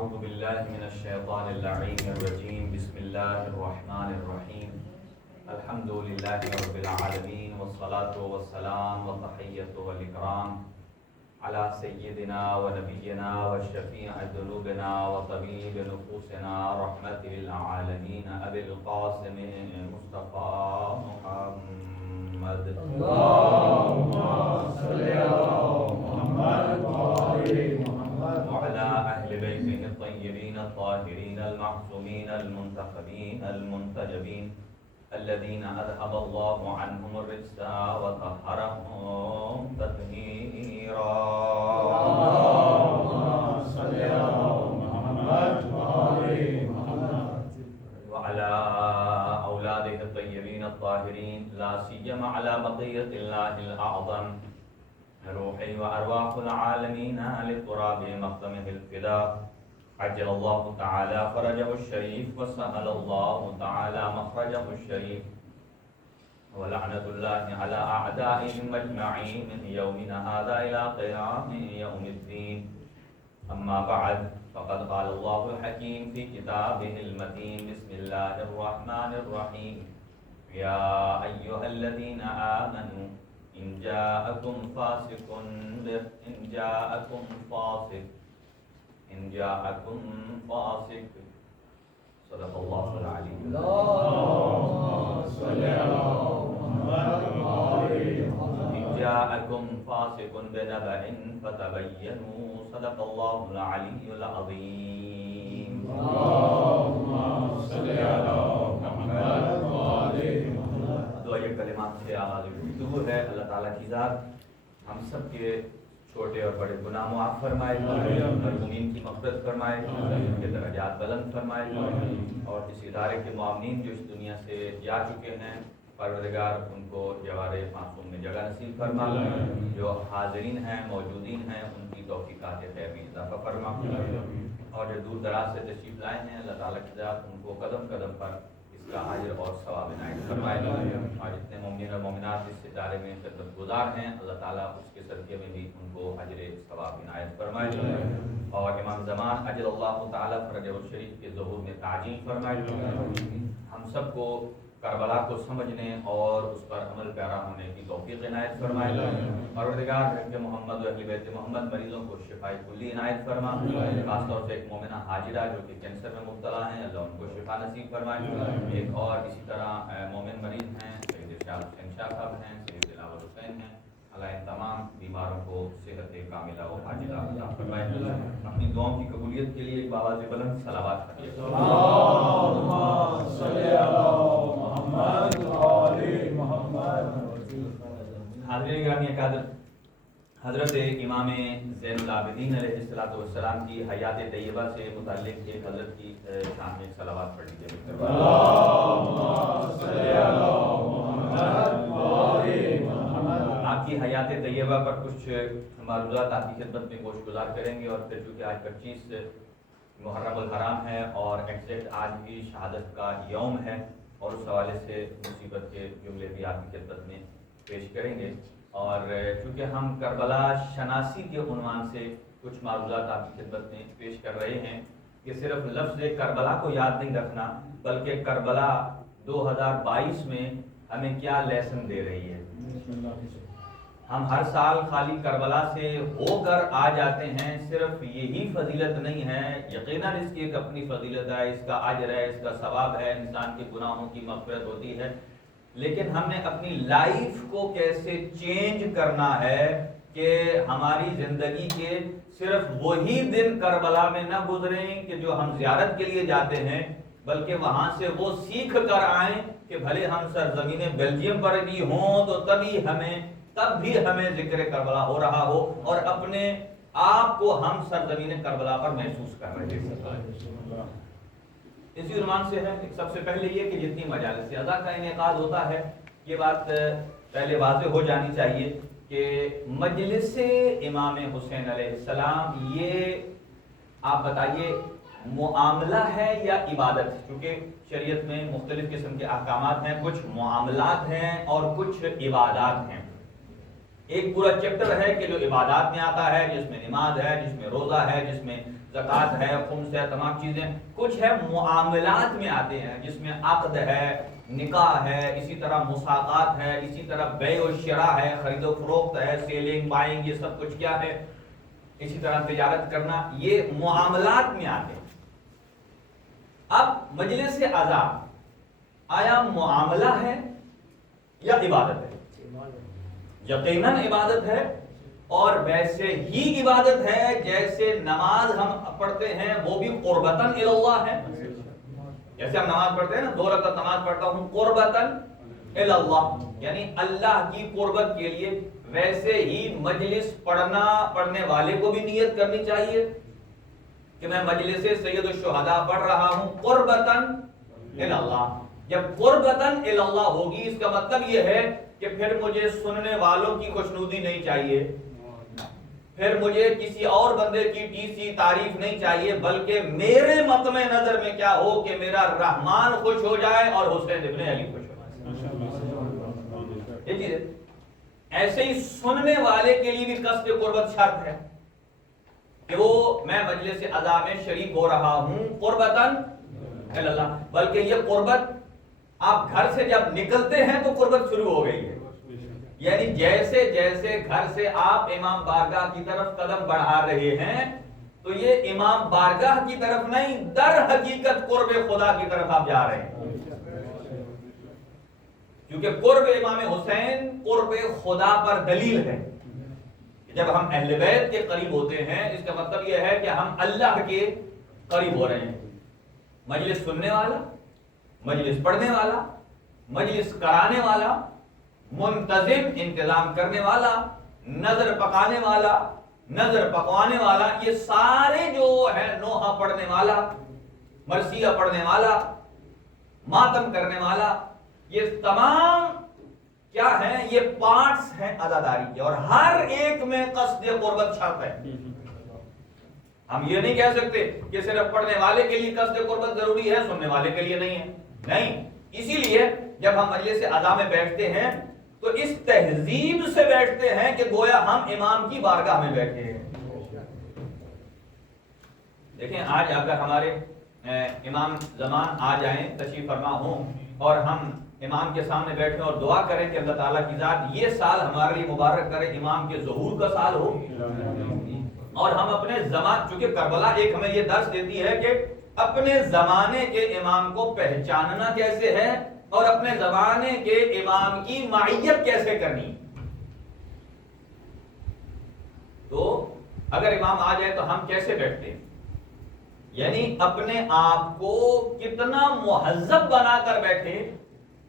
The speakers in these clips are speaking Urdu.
أعوذ بالله من الشيطان اللعين الرجيم بسم الله الرحمن الرحيم الحمد لله رب العالمين والصلاة والسلام والتحية والإكرام على سيدنا ونبينا وشفيع ذنوبنا وطبيب نفوسنا رحمة للعالمين أبي القاسم مصطفى محمد اللهم صل على محمد وعلى أهل بيته الطيبين الطاهرين المعصومين المنتخبين المنتجبين الذين أذهب الله عنهم الرجس وطهرهم تطهيرا. اللهم صل على محمد وعلى أولاده الطيبين الطاهرين لا سيما على بقية الله الأعظم روحي وأرواح العالمين للتراب مقدمه الفداء عجل الله تعالى فرجه الشريف وسهل الله تعالى مخرجه الشريف ولعنة الله على أعدائهم أجمعين من يومنا هذا إلى قيام يوم الدين. أما بعد فقد قال الله الحكيم في كتابه المتين بسم الله الرحمن الرحيم يا أيها الذين آمنوا إن جاءكم فاسق صدق الله العلي العظيم. اللهم صل على محمد إن جاءكم فاسق بنبأ فتبينوا صدق الله العلي العظيم. اللهم صل على محمد دعا یہ کلمات سے آغاز گفتگو ہے. اللہ تعالیٰ کی ذات ہم سب کے چھوٹے اور بڑے گناہ معاف فرمائے، مرحومین کی مغفرت فرمائے، ان کے درجات بلند فرمائے، اور اس ادارے کے معاونین جو اس دنیا سے جا چکے ہیں پروردگار ان کو جوار معصوم میں جگہ نصیب فرما، جو حاضرین ہیں موجودین ہیں ان کی توفیقات خیر میں اضافہ فرما، اور جو دور دراز سے تشریف لائے ہیں اللہ تعالیٰ کی ذات ان کو قدم قدم پر اس کا اجر اور ثواب عنایت فرمائے، اور جتنے مومنین اور مومنات اس ادارے میں خدمت گزار ہیں اللہ تعالیٰ اس کے صدقے میں بھی ان کو اجر ثواب عنایت فرمائے، اور امام زمان اجل اللہ تعالیٰ فرجہ الشریف کے ظہور میں تعجیل فرمائے. ہم سب کو کربلا کو سمجھنے اور اس پر عمل پیرا ہونے کی توفیق عنایت فرمائے. پروردگار حق محمد و اہل بیت محمد مریضوں کو شفاء کلی عنایت فرما، خاص طور سے ایک مومنہ حاجرہ جو کہ کینسر میں مبتلا ہیں اللہ ان کو شفا نصیب فرمائے. ایک اور اسی طرح مومن مریض ہیں سید ارشاد حسین شاہ صاحب ہیں، سید دلاور حسین ہیں، اللہ ان تمام بیماروں کو صحت کاملہ و عاجلہ عطا فرمائے. اپنی دعاؤں کی قبولیت کے لیے ایک بآواز بلند صلوات پڑھیے. اللهم صل على محمد حاضرین گرامی اکادر، حضرت امام زین العابدین علیہ السلام کی حیات طیبہ سے متعلق ایک حضرت کی شان میں صلوات پڑھ لیجیے. آپ کی حیات طیبہ پر کچھ معلومات آپ کی خدمت میں گوش گزار کریں گے، اور پھر چونکہ آج 25 محرم الحرام ہے اور ایگزیکٹ آج بھی شہادت کا یوم ہے، اور اس حوالے سے مصیبت کے جملے بھی آپ کی خدمت میں پیش کریں گے. اور چونکہ ہم کربلا شناسی کے عنوان سے کچھ معلومات آپ کی خدمت میں پیش کر رہے ہیں کہ صرف لفظ کربلا کو یاد نہیں رکھنا بلکہ کربلا 2022 میں ہمیں کیا لیسن دے رہی ہے. ہم ہر سال خالی کربلا سے ہو کر آ جاتے ہیں، صرف یہی فضیلت نہیں ہے، یقیناً اس کی ایک اپنی فضیلت ہے، اس کا اجر ہے، اس کا ثواب ہے، انسان کے گناہوں کی مغفرت ہوتی ہے، لیکن ہم نے اپنی لائف کو کیسے چینج کرنا ہے کہ ہماری زندگی کے صرف وہی دن کربلا میں نہ گزریں کہ جو ہم زیارت کے لیے جاتے ہیں، بلکہ وہاں سے وہ سیکھ کر آئیں کہ بھلے ہم سرزمین بیلجیم پر بھی ہوں تو تب بھی ہمیں ذکر کربلا ہو رہا ہو اور اپنے آپ کو ہم سرزمین کربلا پر محسوس کر رہے ہیں. اسی عنوان سے ہے. سب سے پہلے یہ کہ جتنی مجالس اعزا کا انعقاد ہوتا ہے یہ بات پہلے واضح ہو جانی چاہیے کہ مجلس امام حسین علیہ السلام یہ آپ بتائیے معاملہ ہے یا عبادت؟ کیونکہ شریعت میں مختلف قسم کے احکامات ہیں، کچھ معاملات ہیں اور کچھ عبادات ہیں. ایک پورا چیپٹر ہے کہ جو عبادات میں آتا ہے، جس میں نماز ہے، جس میں روزہ ہے، جس میں زکوٰۃ ہے، خمس ہے، تمام چیزیں. کچھ ہے معاملات میں آتے ہیں جس میں عقد ہے، نکاح ہے، اسی طرح مساقات ہے، اسی طرح بیع و شراء ہے، خرید و فروخت ہے، سیلنگ بائنگ، یہ سب کچھ کیا ہے، اسی طرح تجارت کرنا، یہ معاملات میں آتے ہیں. اب مجلس عزا آیا معاملہ ہے یا عبادت ہے؟ یقیناً عبادت ہے، اور ویسے ہی عبادت ہے جیسے نماز ہم پڑھتے ہیں وہ بھی قربتاً الی اللہ ہے. جیسے ہم نماز پڑھتے ہیں نا، 2 رکعت نماز پڑھتا ہوں قربتاً الی اللہ، یعنی اللہ کی قربت کے لیے، ویسے ہی مجلس پڑھنے والے کو بھی نیت کرنی چاہیے کہ میں مجلس سید الشہداء پڑھ رہا ہوں قربتاً الی اللہ. جب قربتاً الی اللہ ہوگی، اس کا مطلب یہ ہے کہ پھر مجھے سننے والوں کی خوشنودی نہیں چاہیے، پھر مجھے کسی اور بندے کی ٹیسی تعریف نہیں چاہیے، بلکہ میرے مطمع نظر میں کیا ہو کہ میرا رحمان خوش ہو جائے اور حسین ابن علی خوش ہو جائے. یہ چیز ہے. ایسے ہی سننے والے کے لیے بھی قصد قربت شرط ہے کہ وہ میں مجلس عزا میں شریک ہو رہا ہوں قربتاً الی اللہ. بلکہ یہ قربت آپ گھر سے جب نکلتے ہیں تو قربت شروع ہو گئی ہے. یعنی جیسے جیسے گھر سے آپ امام بارگاہ کی طرف قدم بڑھا رہے ہیں تو یہ امام بارگاہ کی طرف نہیں، در حقیقت قرب خدا کی طرف آپ جا رہے ہیں. کیونکہ قرب امام حسین قرب خدا پر دلیل ہے. جب ہم اہل بیت کے قریب ہوتے ہیں، اس کا مطلب یہ ہے کہ ہم اللہ کے قریب ہو رہے ہیں. مجلس سننے والا، مجلس پڑھنے والا، مجلس کرانے والا، منتظم انتظام کرنے والا، نظر پکانے والا، نظر پکوانے والا، یہ سارے جو ہے، نوحہ پڑھنے والا، مرثیہ پڑھنے والا، ماتم کرنے والا، یہ تمام کیا ہیں؟ یہ پارٹس ہیں عزاداری کے، اور ہر ایک میں قصد قربت شرط ہے. ہم یہ نہیں کہہ سکتے کہ صرف پڑھنے والے کے لیے قصد قربت ضروری ہے، سننے والے کے لیے نہیں ہے. نہیں، اسی لیے جب ہم مجلس عزا میں بیٹھتے ہیں تو اس تہذیب سے بیٹھتے ہیں کہ گویا ہم امام کی بارگاہ میں بیٹھے ہیں. دیکھیں، آج اگر ہمارے امام زمان آ جائیں، تشریف فرما ہوں، اور ہم امام کے سامنے بیٹھیں اور دعا کریں کہ اللہ تعالیٰ کی ذات یہ سال ہمارے لیے مبارک کرے، امام کے ظہور کا سال ہو، اور ہم اپنے زمان، چونکہ کربلا ایک ہمیں یہ درس دیتی ہے کہ اپنے زمانے کے امام کو پہچاننا کیسے ہے اور اپنے زمانے کے امام کی معیت کیسے کرنی. تو اگر امام آ جائے تو ہم کیسے بیٹھتے ہیں، یعنی اپنے آپ کو کتنا مہذب بنا کر بیٹھے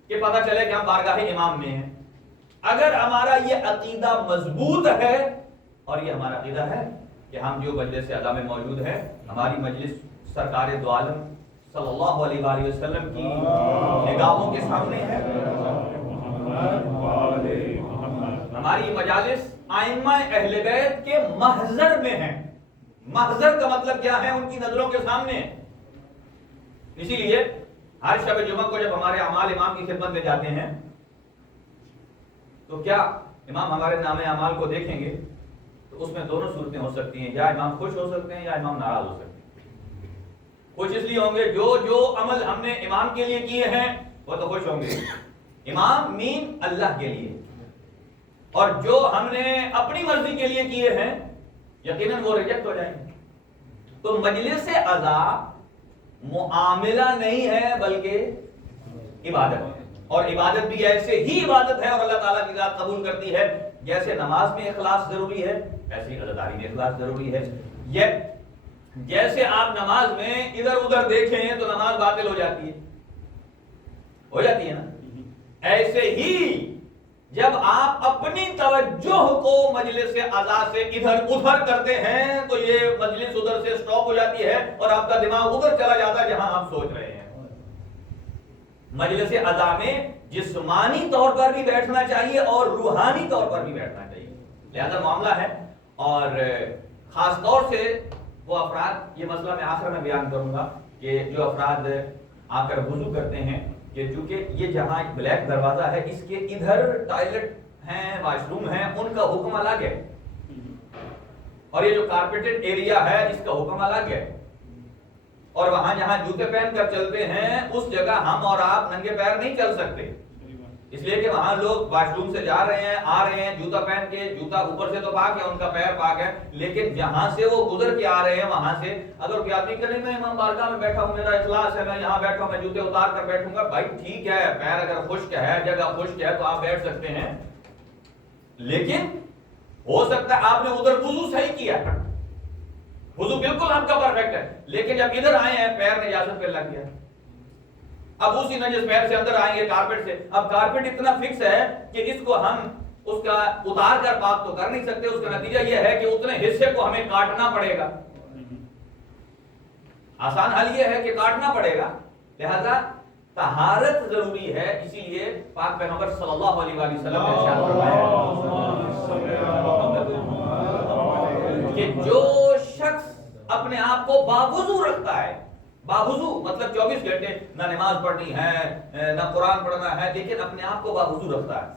کہ پتہ چلے کہ ہم بارگاہ امام میں ہیں. اگر ہمارا یہ عقیدہ مضبوط ہے، اور یہ ہمارا عقیدہ ہے کہ ہم جو مجلس عزا میں موجود ہے، ہماری مجلس سرکار دو عالم صلی اللہ علیہ وآلہ وسلم کی نگاہوں کے سامنے ہے، ہماری مجالس ائمہ اہل بیت کے محضر میں ہیں. محضر کا مطلب کیا ہے؟ ان کی نظروں کے سامنے. اسی لیے ہر شب جمعہ کو جب ہمارے اعمال امام کی خدمت میں جاتے ہیں تو کیا امام ہمارے نام اعمال کو دیکھیں گے تو اس میں دونوں صورتیں ہو سکتی ہیں، یا امام خوش ہو سکتے ہیں یا امام ناراض ہو سکتے ہیں. خوش اس لیے ہوں گے جو عمل ہم نے امام کے لیے کیے ہیں وہ تو خوش ہوں گے، امام مین اللہ کے لیے، اور جو ہم نے اپنی مرضی کے لیے کیے ہیں یقیناً وہ ریجیکٹ ہو جائیں گے. تو مجلس عزا معاملہ نہیں ہے بلکہ عبادت ہے، اور عبادت بھی ایسے ہی عبادت ہے اور اللہ تعالیٰ کی ذات قبول کرتی ہے. جیسے نماز میں اخلاص ضروری ہے ایسے ہی عزاداری میں اخلاص ضروری ہے. جیسے آپ نماز میں ادھر ادھر دیکھیں تو نماز باطل ہو جاتی ہے نا، ایسے ہی جب آپ اپنی توجہ کو مجلس عزا سے ادھر ادھر کرتے ہیں تو یہ مجلس ادھر سے سٹاپ ہو جاتی ہے اور آپ کا دماغ ادھر چلا جاتا ہے جہاں آپ سوچ رہے ہیں. مجلس عزا میں جسمانی طور پر بھی بیٹھنا چاہیے اور روحانی طور پر بھی بیٹھنا چاہیے. لہذا معاملہ ہے، اور خاص طور سے وہ افراد، یہ مسئلہ میں آخر میں بیان کروں گا، کہ جو افراد آ کر وضو کرتے ہیں، کہ چونکہ یہ جہاں ایک بلیک دروازہ ہے اس کے ادھر ٹوائلٹ ہیں، واش روم ہیں، ان کا حکم الگ ہے، اور یہ جو کارپیٹڈ ایریا ہے اس کا حکم الگ ہے، اور وہاں جہاں جوتے پہن کر چلتے ہیں اس جگہ ہم اور آپ ننگے پیر نہیں چل سکتے، اس لیے کہ وہاں لوگ واش روم سے جا رہے ہیں، آ رہے ہیں جوتا پہن کے، جوتا اوپر سے تو پاک ہے، ان کا پیر پاک ہے، لیکن جہاں سے وہ گزر کے آ رہے ہیں وہاں سے اگر کوئی آدمی کہ نہیں میں امام بارگاہ میں بیٹھا ہوں، میرا اخلاص ہے، میں یہاں بیٹھا ہوں، میں جوتے اتار کر بیٹھوں گا، بھائی ٹھیک ہے، پیر اگر خشک ہے، جگہ خشک ہے تو آپ بیٹھ سکتے ہیں، لیکن ہو سکتا ہے آپ نے ادھر وضو صحیح کیا، وضو بالکل آپ کا پرفیکٹ ہے، لیکن جب ادھر آئے ہیں پیر نجاست پہ لگ گیا، اب اسی نجس پیر سے اندر آئیں گے کارپیٹ سے، اب کارپیٹ اتنا فکس ہے کہ اس کو ہم اس کا اتار کر پاک تو کر نہیں سکتے، اس کا نتیجہ یہ ہے کہ اتنے حصے کو ہمیں کاٹنا پڑے گا، آسان حل یہ ہے کہ کاٹنا پڑے گا، لہذا طہارت ضروری ہے، اسی لیے پاک پیغمبر صلی اللہ علیہ وآلہ وسلم نے ارشاد فرمایا کہ جو شخص اپنے آپ کو باوضو رکھتا ہے، باوضو مطلب 24 گھنٹے نہ نماز پڑھنی ہے نہ قرآن پڑھنا ہے، لیکن اپنے آپ کو باوضو رکھتا ہے،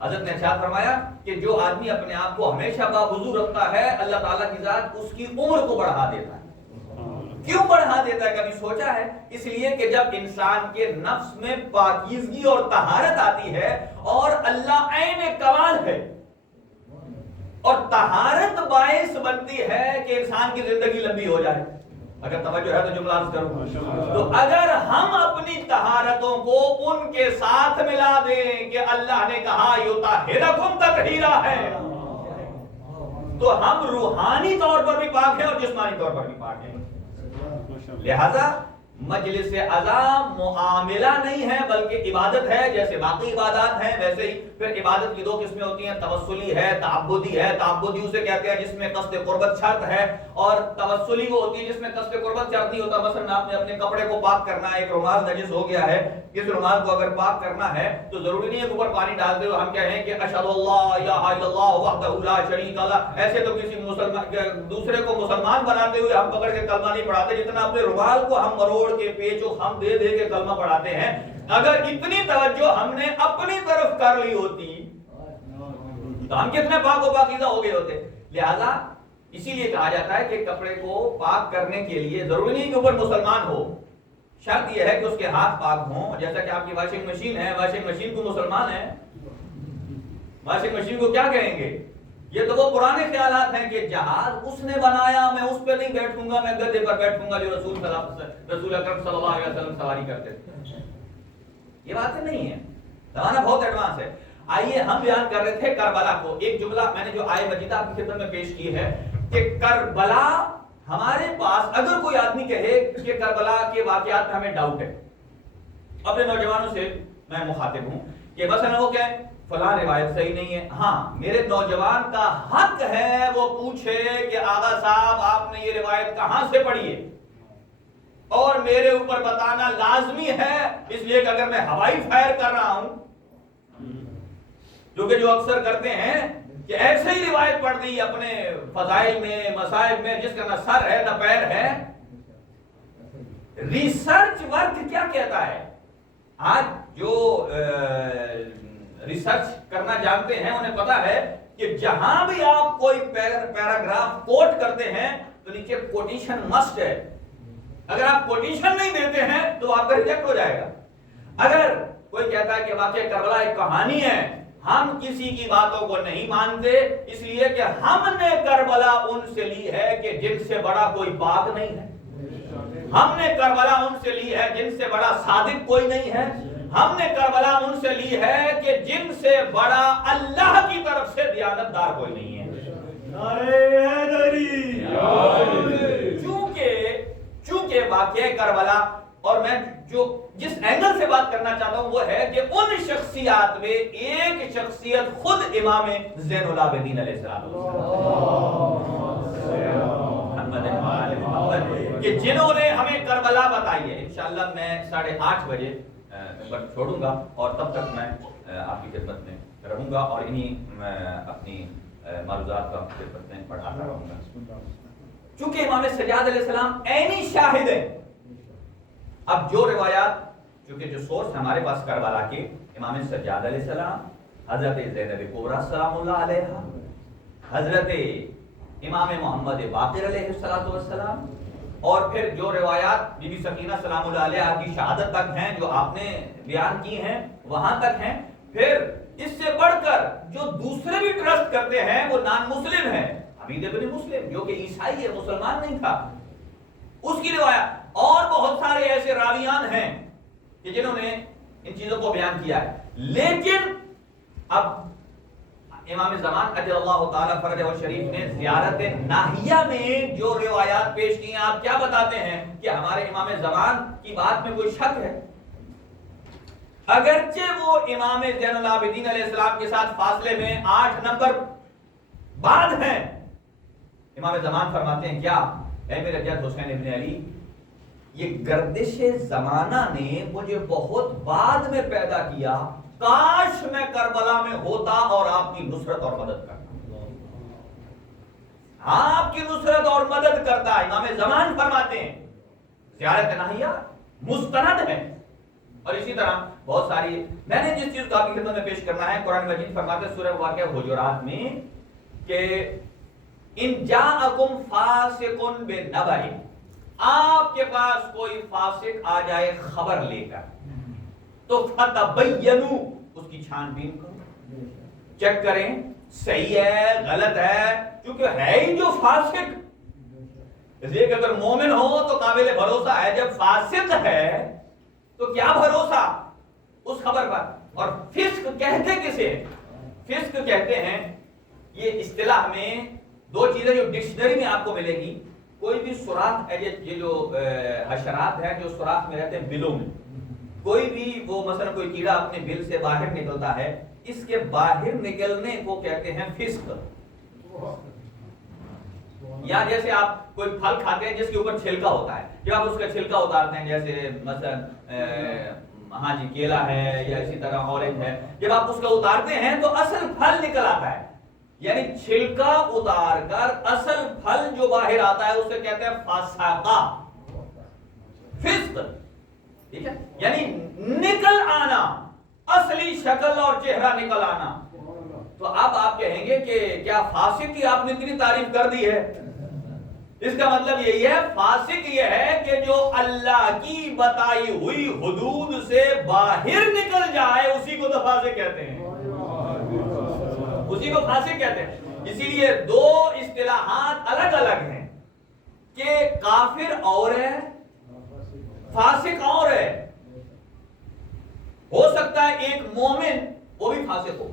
حضرت نے ارشاد فرمایا کہ جو آدمی اپنے آپ کو ہمیشہ باوضو رکھتا ہے اللہ تعالیٰ کی ذات اس کی عمر کو بڑھا دیتا ہے۔ کیوں بڑھا دیتا ہے کبھی سوچا ہے؟ اس لیے کہ جب انسان کے نفس میں پاکیزگی اور طہارت آتی ہے اور اللہ عین کمال ہے اور طہارت باعث بنتی ہے کہ انسان کی زندگی لمبی ہو جائے، اگر توجہ ہے تو جملہ عرض کروں، تو اگر ہم اپنی طہارتوں کو ان کے ساتھ ملا دیں کہ اللہ نے کہا یطہرکم تطہیرا ہے، تو ہم روحانی طور پر بھی پاک ہیں اور جسمانی طور پر بھی پاک ہیں۔ لہذا مجلس عزا معاملہ نہیں ہے بلکہ عبادت ہے، جیسے باقی عبادات ہیں ویسے ہی پھر عبادت کی دو قسمیں ہوتی ہیں، توسلی ہے، تعبدی ہے۔ تعبدی اسے کہتے ہیں جس میں قصد قربت شرط ہے، اور توسلی وہ ہوتی ہے جس میں قصد قربت شرط نہیں ہوتا۔ مثلا آپ نے اپنے کپڑے کو پاک کرنا ہے، ایک رومال نجس ہو گیا ہے، اس رومال کو اگر پاک کرنا ہے تو ضروری نہیں ہے کہ اوپر پانی ڈالتے ہوئے ہم کہیں کہ اشہد اللہ الہ الا اللہ وحدہ لا شریک لہ، ایسے تو کسی مسلمان دوسرے کو مسلمان بناتے ہوئے ہم پکڑ کے کلمہ نہیں پڑھاتے جتنا اپنے رومال کو ہم مروڑ کے پیچو ہم دے دے کے کلمہ پڑھاتے ہیں۔ اگر اتنی توجہ ہم نے اپنی طرف کر لی ہوتی تو ہم کتنے پاک و پاکیزہ ہو گئے ہوتے۔ لہذا اسی لیے کہا جاتا ہے کہ کپڑے کو پاک کرنے کے لیے ضروری نہیں کہ اوپر مسلمان ہو، شرط یہ ہے کہ اس کے ہاتھ پاک ہوں، جیسا کہ آپ کی واشنگ مشین ہے، واشنگ مشین کو مسلمان ہے، واشنگ مشین کو کیا کہیں گے؟ یہ تو وہ پرانے خیالات ہیں کہ جہاز اس نے بنایا، میں اس پہ نہیں بیٹھوں گا، میں گدھے پر بیٹھوں گا جو رسول اکرم صلی اللہ علیہ وسلم سواری کرتے تھے۔ یہ باتیں نہیں ہیں، زمانہ بہت ایڈوانس ہے۔ آئیے ہم بیان کر رہے تھے کربلا کو، ایک جملہ میں نے جو آیہ مجیدہ آپ کی خدمت میں پیش کی ہے کہ کربلا ہمارے پاس اگر کوئی آدمی کہے کہ کربلا کے واقعات میں ہمیں ڈاؤٹ ہے، اپنے نوجوانوں سے میں مخاطب ہوں کہ مثلا وہ کہیں فلاں روایت صحیح نہیں ہے، ہاں میرے نوجوان کا حق ہے وہ پوچھے کہ آغا صاحب آپ نے یہ روایت کہاں سے پڑھی ہے، اور میرے اوپر بتانا لازمی ہے، اس لیے کہ اگر میں ہوائی فائر کر رہا ہوں جو اکثر کرتے ہیں کہ ایسے ہی روایت پڑھ دی اپنے فضائل میں مسائل میں جس کا نہ سر ہے نہ پیر ہے۔ ریسرچ ورک کیا کہتا ہے؟ آج جو ریسرچ کرنا جانتے ہیں انہیں پتا ہے کہ جہاں بھی آپ کوئی پیراگراف کوٹ کرتے ہیں تو نیچے کوٹیشن مسٹ ہے، اگر آپ کوٹیشن نہیں دیتے ہیں تو آپ کا ریجیکٹ ہو جائے گا۔ اگر کوئی کہتا ہے کہ واقعہ کربلا ایک کہانی ہے، ہم کسی کی باتوں کو نہیں مانتے، اس لیے کہ ہم نے کربلا ان سے لی ہے کہ جن سے بڑا کوئی پاک نہیں ہے، ہم نے کربلا ان سے لی ہے جن سے بڑا صادق کوئی نہیں ہے، ہم نے کربلا ان سے لی ہے کہ جن سے بڑا اللہ کی طرف سے دیانتدار کوئی نہیں ہے۔ نعرہ حیدری! چونکہ واقعہ کربلا، اور میں جس اینگل سے بات کرنا چاہتا ہوں وہ ہے کہ ان شخصیات میں ایک شخصیت خود امام زین العابدین علیہ السلام کہ جنہوں نے ہمیں کربلا بتائی ہے۔ انشاءاللہ میں 8:30 بجے ممبر چھوڑوں گا اور تب تک میں آپ کی خدمت میں رہوں گا اور انہی اپنی معروضات کا خدمت میں پڑھاتا رہوں گا، چونکہ امام سجاد علیہ السلام عینی شاہد ہے۔ اب جو روایات، چونکہ جو سورس ہمارے پاس کربلا کے، امام سجاد علیہ السلام، حضرت زینب کبریٰ سلام اللہ علیہا، حضرت امام محمد باقر علیہ السلام، اور پھر جو روایات بی بی سکینہ سلام اللہ علیہا کی شہادت تک ہیں جو آپ نے بیان کی ہیں وہاں تک ہیں. پھر اس سے بڑھ کر جو دوسرے بھی ٹرسٹ کرتے ہیں وہ نان مسلم ہے، حمید ابن مسلم جو کہ عیسائی ہے، مسلمان نہیں تھا، اس کی روایت، اور بہت سارے ایسے راویان ہیں کہ جنہوں نے ان چیزوں کو بیان کیا ہے. لیکن اب امام زمان اجل اللہ تعالیٰ فرج و شریف نے زیارت ناہیہ میں جو روایات پیش کی ہیں، آپ کیا بتاتے ہیں کہ ہمارے امام زمان کی بات میں کوئی شک ہے؟ اگرچہ وہ امام زین العابدین علیہ السلام کے ساتھ فاصلے میں 8 نمبر بعد ہیں، امام زمان فرماتے ہیں کیا اے میرے جد حسین ابن علی، یہ گردش زمانہ نے مجھے بہت بعد میں پیدا کیا، کاش میں کربلا میں ہوتا اور آپ کی نصرت اور مدد کرتا، آپ کی نصرت اور مدد کرتا. امام زمان فرماتے ہیں زیارت ناہیہ مستند ہے. اور اسی طرح بہت ساری، میں نے جس چیز کو آپ کی خدمت میں پیش کرنا ہے، قرآن مجید فرماتے ہیں سورہ واقعہ حجرات میں کہ ان جاءکم فاسق بنبأ، آپ کے پاس کوئی فاسق آ جائے خبر لے کر تو فتبینوا، اس کی چھان بین کرو، چیک کریں صحیح ہے غلط ہے، کیونکہ ہے ہی جو فاسق. اس لیے کہ اگر مومن ہو تو قابل بھروسہ ہے، جب فاسق ہے تو کیا بھروسہ اس خبر پر. اور فسق کہتے کسے؟ فسق کہتے ہیں، یہ اصطلاح میں 2 چیزیں جو ڈکشنری میں آپ کو ملے گی. کوئی بھی سوراخ، یہ جو حشرات ہیں جو سوراخ میں رہتے ہیں بلوں میں، کوئی بھی وہ مثلا کوئی کیڑا اپنے بل سے باہر نکلتا ہے، اس کے باہر نکلنے کو کہتے ہیں فسق. یا جیسے آپ کوئی پھل کھاتے ہیں جس کے اوپر چھلکا ہوتا ہے، جب آپ اس کا چھلکا اتارتے ہیں، جیسے مثلا ہاں جی کیلا ہے یا اسی طرح اورنج ہے، جب آپ اس کا اتارتے ہیں تو اصل پھل نکل آتا ہے. یعنی چھلکا اتار کر اصل پھل جو باہر آتا ہے اسے کہتے ہیں فاسقہ، فسق. ٹھیک ہے، یعنی نکل آنا، اصلی شکل اور چہرہ نکل آنا. تو اب آپ کہیں گے کہ کیا فاسق کی آپ نے اتنی تعریف کر دی ہے؟ اس کا مطلب یہی ہے، فاسق یہ ہے کہ جو اللہ کی بتائی ہوئی حدود سے باہر نکل جائے، اسی کو تو فاسق کہتے ہیں، اسی کو فاسق کہتے ہیں. اسی لیے 2 اصطلاحات الگ الگ ہیں کہ کافر اور ہے، فاسق اور ہے. ہو سکتا ہے ایک مومن وہ بھی فاسق ہو،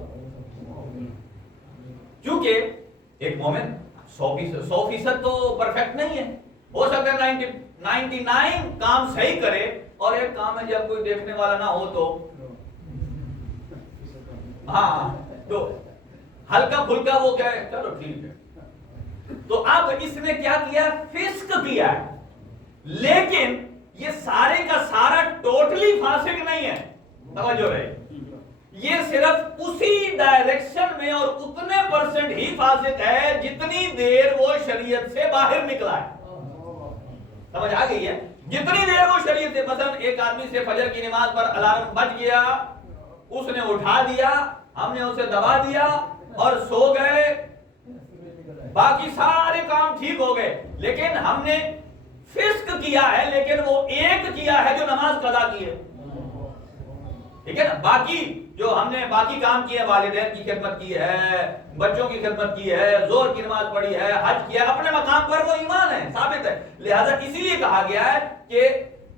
کیونکہ ایک مومن 100% تو پرفیکٹ نہیں ہے. ہو سکتا ہے 99 کام صحیح کرے اور ایک کام میں جب کوئی دیکھنے والا نہ ہو تو ہاں تو ہلکا پھلکا وہ کہے چلو ٹھیک ہے. تو اب اس نے کیا کیا؟ فسق کیا ہے. لیکن یہ سارے کا سارا ٹوٹلی فاسق نہیں ہے، توجہ رہے، یہ صرف اسی ڈائریکشن میں اور اتنے % ہی فاسق ہے جتنی دیر وہ شریعت سے باہر نکلا ہے. سمجھ آ گئی ہے؟ جتنی دیر وہ شریعت سے، مثلا ایک آدمی سے فجر کی نماز پر الارم بج گیا، اس نے اٹھا دیا، ہم نے اسے دبا دیا اور سو گئے، باقی سارے کام ٹھیک ہو گئے، لیکن ہم نے فسق کیا ہے، لیکن وہ ایک کیا ہے جو نماز قضا کی ہے. ٹھیک ہے نا؟ باقی جو ہم نے باقی کام کیے، والدین کی خدمت کی ہے، بچوں کی خدمت کی ہے، ظہر کی نماز پڑھی ہے، حج کیا ہے، اپنے مقام پر وہ ایمان ہے، ثابت ہے. لہذا اسی لیے کہا گیا ہے کہ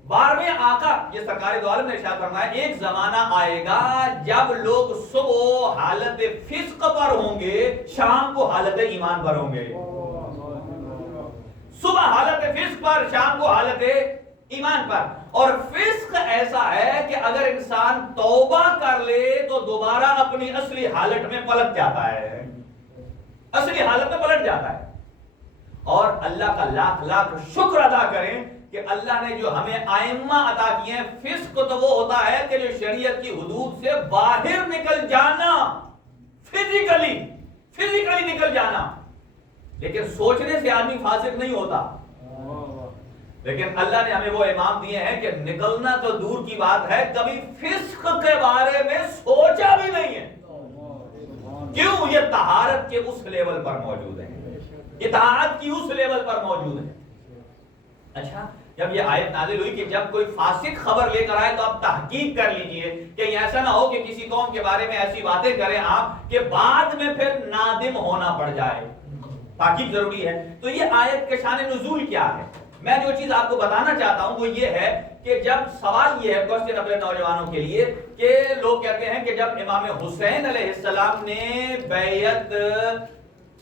12ویں آقا یہ سرکار دو عالم نے ارشاد فرمایا، ایک زمانہ آئے گا جب لوگ صبح حالت فسق پر ہوں گے، شام کو حالت ایمان پر ہوں گے. صبح حالت فسق پر، شام کو حالت ایمان پر. اور فسق ایسا ہے کہ اگر انسان توبہ کر لے تو دوبارہ اپنی اصلی حالت میں پلٹ جاتا ہے، اصلی حالت میں پلٹ جاتا ہے. اور اللہ کا لاکھ لاکھ شکر ادا کریں کہ اللہ نے جو ہمیں ائمہ عطا کیے ہیں. فسق تو وہ ہوتا ہے کہ جو شریعت کی حدود سے باہر نکل جانا، فزیکلی نکل جانا، لیکن سوچنے سے آدمی فاسق نہیں ہوتا. لیکن اللہ نے ہمیں وہ امام دیے ہیں کہ نکلنا تو دور کی بات ہے، کبھی فسق کے بارے میں سوچا بھی نہیں ہے. کیوں؟ یہ طہارت کے اس لیول پر موجود ہے، اطاعت کی اس لیول پر موجود ہے۔ اچھا، جب یہ آیت نازل ہوئی کہ جب کوئی فاسق خبر لے کر آئے تو آپ تحقیق کر لیجئے کہ ایسا نہ ہو کہ کسی قوم کے بارے میں ایسی باتیں کریں آپ کہ بعد میں پھر نادم ہونا پڑ جائے، تحقیق ضروری ہے۔ تو یہ آیت کا شان نزول کیا ہے؟ میں جو چیز آپ کو بتانا چاہتا ہوں وہ یہ ہے کہ جب سوال یہ ہے کوشچن اپنے نوجوانوں کے لیے کہ لوگ کہتے ہیں کہ جب امام حسین علیہ السلام نے بیعت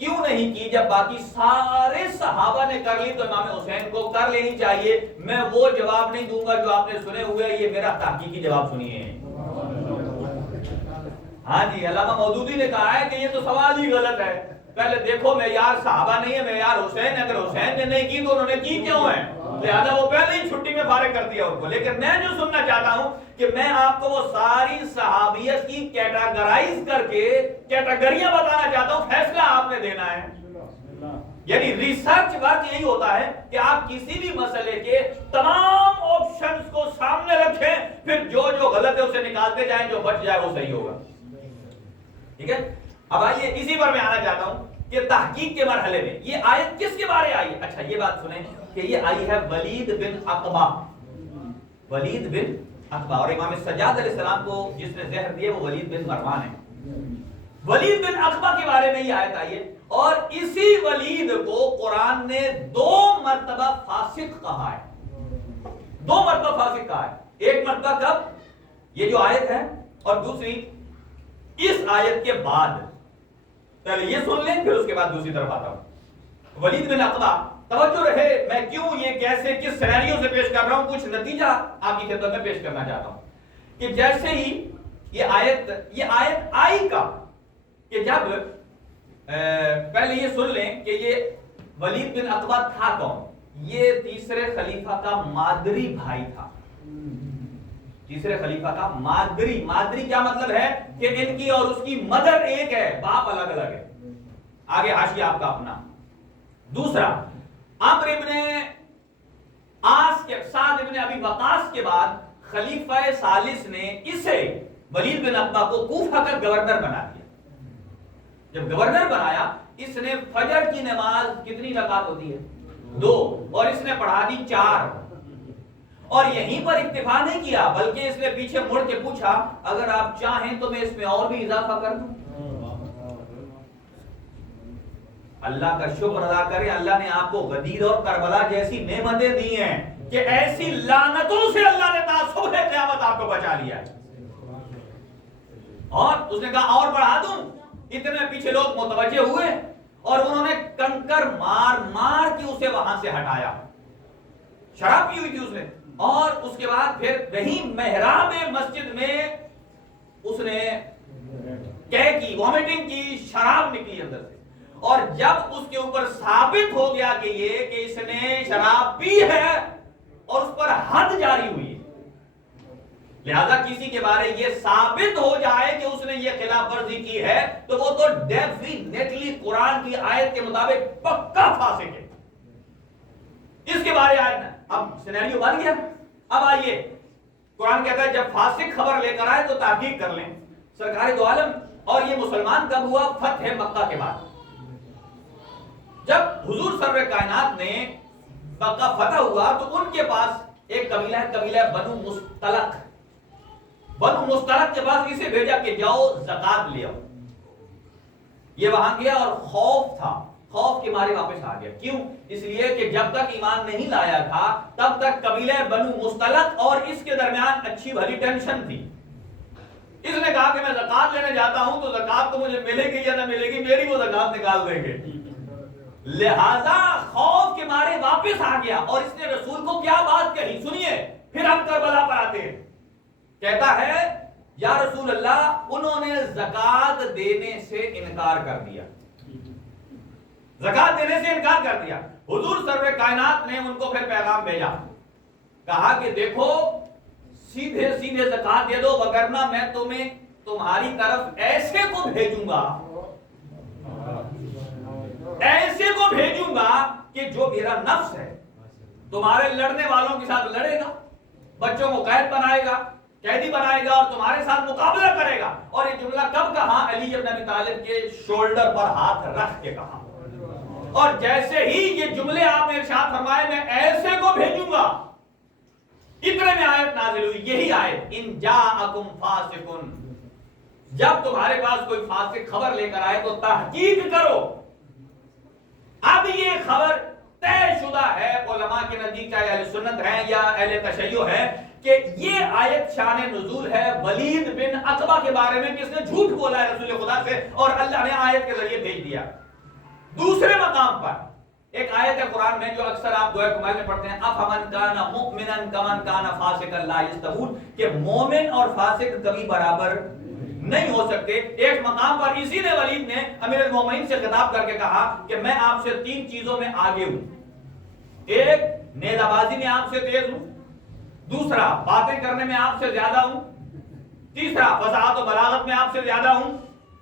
کیوں نہیں کی، جب باقی سارے صحابہ نے کر لی تو امام حسین کو کر لینی چاہیے؟ میں وہ جواب نہیں دوں گا جو آپ نے سنے ہوئے، یہ میرا تحقیقی جواب سنیے۔ ہاں جی، علامہ مودودی نے کہا ہے کہ یہ تو سوال ہی غلط ہے، پہلے دیکھو معیار صحابہ نہیں ہے، معیار حسین ہے، اگر حسین نے نہیں کی تو انہوں نے کی کیوں ہے؟ لہذا وہ پہلے ہی چھٹی میں فارغ کر دیا ان کو۔ لیکن میں جو سننا چاہتا ہوں کہ میں آپ کو وہ ساری صحابیت کی کیٹاگرائز کر کے کیٹاگریاں بتانا چاہتا ہوں، فیصلہ آپ نے دینا ہے۔ یعنی ریسرچ ورک یہی ہوتا ہے کہ آپ کسی بھی مسئلے کے تمام آپشنز کو سامنے رکھیں، پھر جو غلط ہے اسے نکالتے جائیں، جو بچ جائے وہ صحیح ہوگا۔ ٹھیک ہے، اب آئیے اسی پر میں آنا چاہتا ہوں کہ تحقیق کے مرحلے میں یہ آیت کس کے بارے آئی؟ اچھا یہ بات سنیں کہ یہ آئی ہے ولید بن عقبہ، ولید بن عقبہ، اور امام سجاد علیہ السلام کو جس نے زہر دیے وہ ولید بن مروان ہے۔ ولید بن عقبہ کے بارے میں یہ آیت آئی ہے، اور اسی ولید کو قرآن نے 2 مرتبہ فاسق کہا ہے، 2 مرتبہ فاسق کہا ہے۔ ایک مرتبہ کب؟ یہ جو آیت ہے، اور دوسری اس آیت کے بعد۔ پہلے یہ سن لیں پھر اس کے بعد دوسری طرف آتا ہوں۔ ولید بن عقبہ، توجہ رہے میں کیوں یہ کیسے کس سینیریو سے پیش کر رہا ہوں، کچھ نتیجہ آپ کی خدمت میں پیش کرنا چاہتا ہوں کہ جیسے ہی یہ آیت آئی کا کہ جب پہلے یہ سن لیں کہ یہ ولید بن عقبہ تھا کون؟ یہ تیسرے خلیفہ کا مادری بھائی تھا، تیسرے خلیفہ کا مادری۔ مادری کیا مطلب ہے؟ کہ ان کی اور اس کی مدر ایک ہے، باپ الگ الگ ہے۔ آگے حاشیہ آپ کا اپنا۔ دوسرا، عمرو ابن عاص کے سعد ابن ابی وقاص کے بعد خلیفہ ثالث نے اسے ولید بن عقبہ کو کوفہ کا گورنر بنا دیا۔ جب گورنر بنایا، اس نے فجر کی نماز کتنی رکعت ہوتی ہے؟ 2، اور اس نے پڑھا دی 4۔ اور یہیں پر اکتفا نہیں کیا بلکہ اس نے پیچھے مڑ کے پوچھا اگر آپ چاہیں تو میں اس میں اور بھی اضافہ کر دوں۔ اللہ کا شکر ادا کریں، اللہ نے آپ کو غدیر اور کربلا جیسی نعمتیں دی ہیں کہ ایسی لعنتوں سے اللہ نے تعصب قیامت آپ کو بچا لیا ہے۔ اور اس نے کہا اور بڑھا دوں، اتنے پیچھے لوگ متوجہ ہوئے اور انہوں نے کنکر مار مار کے اسے وہاں سے ہٹایا۔ شراب پی ہوئی تھی اس نے، اور اس کے بعد پھر وہیں محراب مسجد میں اس نے کی وامٹنگ کی، شراب نکلی اندر سے، اور جب اس کے اوپر ثابت ہو گیا کہ یہ کہ اس نے شراب پی ہے اور اس پر حد جاری ہوئی، لہذا کسی کے بارے یہ ثابت ہو جائے کہ اس نے یہ خلاف ورزی کی ہے تو وہ تو ڈیفینیٹلی قرآن کی آیت کے مطابق پکا فاسق ہے۔ اس کے بارے آیت اب سینیریو بن گیا۔ اب آئیے، قرآن کہتا ہے جب فاسق خبر لے کر آئے تو تحقیق کر لیں۔ سرکار دو عالم، اور یہ مسلمان کب ہوا؟ فتح مکہ کے بعد، جب حضور سرور کائنات نے مکہ فتح ہوا تو ان کے پاس ایک قبیلہ ہے، قبیلہ بنو مستلق۔ بنو مستلق کے پاس اسے بھیجا کہ جاؤ زکات لے آؤ۔ یہ وہاں گیا اور خوف تھا، خوف کے مارے واپس آ گیا۔ کیوں؟ اس لیے کہ جب تک ایمان نہیں لایا تھا تب تک قبیلہ بنو مستلق اور اس کے درمیان اچھی بھلی ٹینشن تھی۔ اس نے کہا کہ میں زکات لینے جاتا ہوں تو زکات تو مجھے ملے گی یا نہ ملے گی، میری وہ زکات نکال دیں گے، لہذا خوف کے مارے واپس آ گیا۔ اور اس نے رسول کو کیا بات کہی سنیے، پھر ہم کربلا پر آتے ہیں۔ کہتا ہے یا رسول اللہ انہوں نے زکات دینے سے انکار کر دیا، زکات دینے سے انکار کر دیا۔ حضور سرور کائنات نے ان کو پھر پیغام بھیجا، کہا کہ دیکھو سیدھے سیدھے زکات دے دو وگرنہ میں تمہیں تمہاری طرف ایسے کو بھیجوں گا، ایسے کو بھیجوں گا کہ جو میرا نفس ہے تمہارے لڑنے والوں کے ساتھ لڑے گا، بچوں کو قید بنائے گا، قیدی بنائے گا اور تمہارے ساتھ مقابلہ کرے گا. اور یہ جملہ کب کہا؟ علی ابن ابی طالب کے شولڈر پر ہاتھ رکھ کے کہا. اور جیسے ہی یہ جملے آپ نے ارشاد فرمائے میں ایسے کو بھیجوں گا، اتنے میں آیت نازل ہوئی، یہی آیت ان جاءکم فاسقن، جب تمہارے پاس کوئی فاسق خبر لے کر آئے تو تحقیق کرو. اب یہ خبر طے شدہ ہے علماء کے نزدیک، چاہے اہل سنت ہیں یا اہل تشیع ہے، کہ یہ آیت شان نزول ہے ولید بن عقبہ کے بارے میں، کس نے جھوٹ بولا ہے رسول خدا سے اور اللہ نے آیت کے ذریعے بھیج دیا. دوسرے مقام پر ایک آیت ہے قرآن میں جو اکثر آپ دعائے کمال میں پڑھتے ہیں، افمن کان مؤمنا کمن کان فاسقا لا یستوون، کہ مومن اور فاسق کبھی برابر نہیں ہو سکتے. ایک مقام پر اسی نے ولید نے امیر المومنین سے خطاب کر کے کہا کہ میں آپ سے 3 چیزوں میں آگے ہوں. ایک، نیزہ بازی میں آپ سے تیز ہوں. دوسرا، باتیں کرنے میں آپ سے زیادہ ہوں. تیسرا، فصاحت و بلاغت میں آپ سے زیادہ ہوں.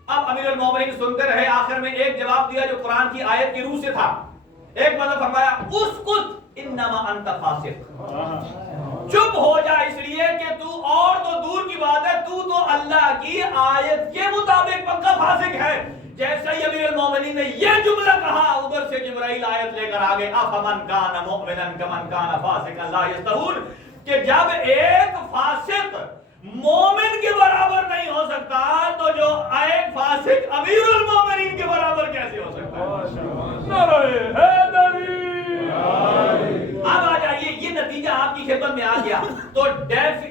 اب امیر المومنین سنتے رہے، آخر میں ایک جواب دیا جو قرآن کی آیت کی روح سے تھا. ایک مطلب فرمایا اسکت انما انت فاسق، چپ ہو جا، اس لیے کہ تو، اور تو دور کی بات ہے، تو اللہ کی آیت کے مطابق پکا فاسق ہے. جیسے ہی امیر المومنین نے یہ جملہ کہا، ادھر سے جبرائیل آیت لے کر آگے افمن کان مؤمنا کمن کان فاسقا لا یستوون، کہ جب ایک فاسق مومن کے برابر نہیں ہو سکتا تو جو ایک فاسق امیر المومنین کے برابر کیسے ہو سکتا ہے؟ اب آ جائیے، یہ نتیجہ آپ کی خدمت میں آ گیا. تو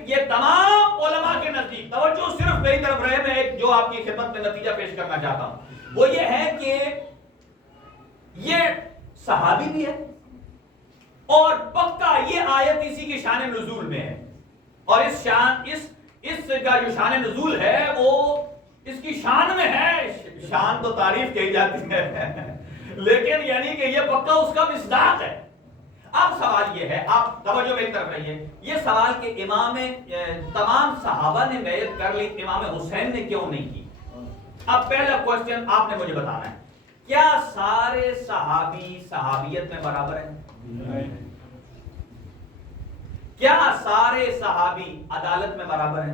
یہ تمام علماء کے نزدیک، توجہ صرف میری طرف رہے، میں ایک جو آپ کی خدمت میں نتیجہ پیش کرنا چاہتا ہوں وہ یہ ہے کہ یہ صحابی بھی ہے اور پکا یہ آیت اسی کی شان نزول میں ہے. اور اس کا جو شان نزول ہے وہ اس کی شان میں ہے. شان تو تعریف کہی جاتی ہے لیکن یعنی کہ یہ پکا اس کا مصداق ہے. اب سوال یہ ہے، آپ توجہ میری طرف رہیے، یہ سوال کہ امام تمام صحابہ نے بیعت کر لی، امام حسین نے کیوں نہیں کی؟ اب پہلا کوسچن آپ نے مجھے بتانا ہے، کیا سارے صحابی صحابیت میں برابر ہیں؟ کیا سارے صحابی عدالت میں برابر ہیں؟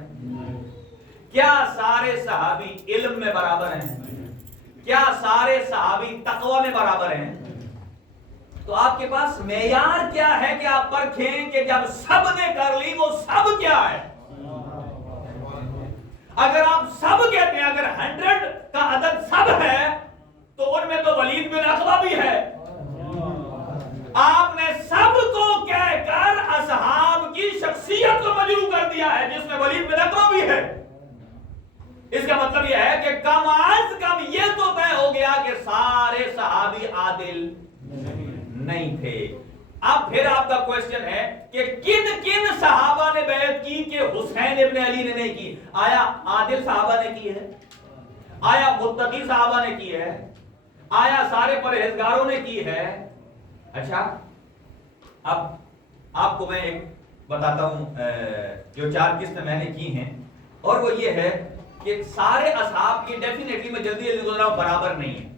کیا سارے صحابی علم میں برابر ہیں؟ کیا سارے صحابی تقوی میں برابر ہیں؟ تو آپ کے پاس معیار کیا ہے کہ آپ پرکھیں کہ جب سب نے کر لی وہ سب کیا ہے؟ اگر آپ سب کہتے ہیں، اگر 100 کا عدد سب ہے تو ان میں تو ولید بن عقبہ بھی ہے. آپ نے سب کو کہہ کر اصحاب کی شخصیت کو مجروح کر دیا ہے جس میں ولید بن عقبہ بھی ہے. اس کا مطلب یہ ہے کہ کم از کم یہ تو طے ہو گیا کہ سارے صحابی عادل نہیں تھے. اب پھر آپ کا کوشچن ہے کہ کن کن صحابہ نے بیعت کی کہ حسین ابن علی نے نہیں کی؟ آیا عادل صحابہ نے کی ہے؟ آیا متقی صحابہ نے کی ہے؟ آیا سارے پرہیزگاروں نے کی ہے؟ اچھا، اب آپ کو میں ایک بتاتا ہوں جو 4 قسطیں میں نے کی ہیں، اور وہ یہ ہے کہ سارے اصحاب کی ڈیفینیٹلی میں جلدی گزر رہا ہوں برابر نہیں ہے.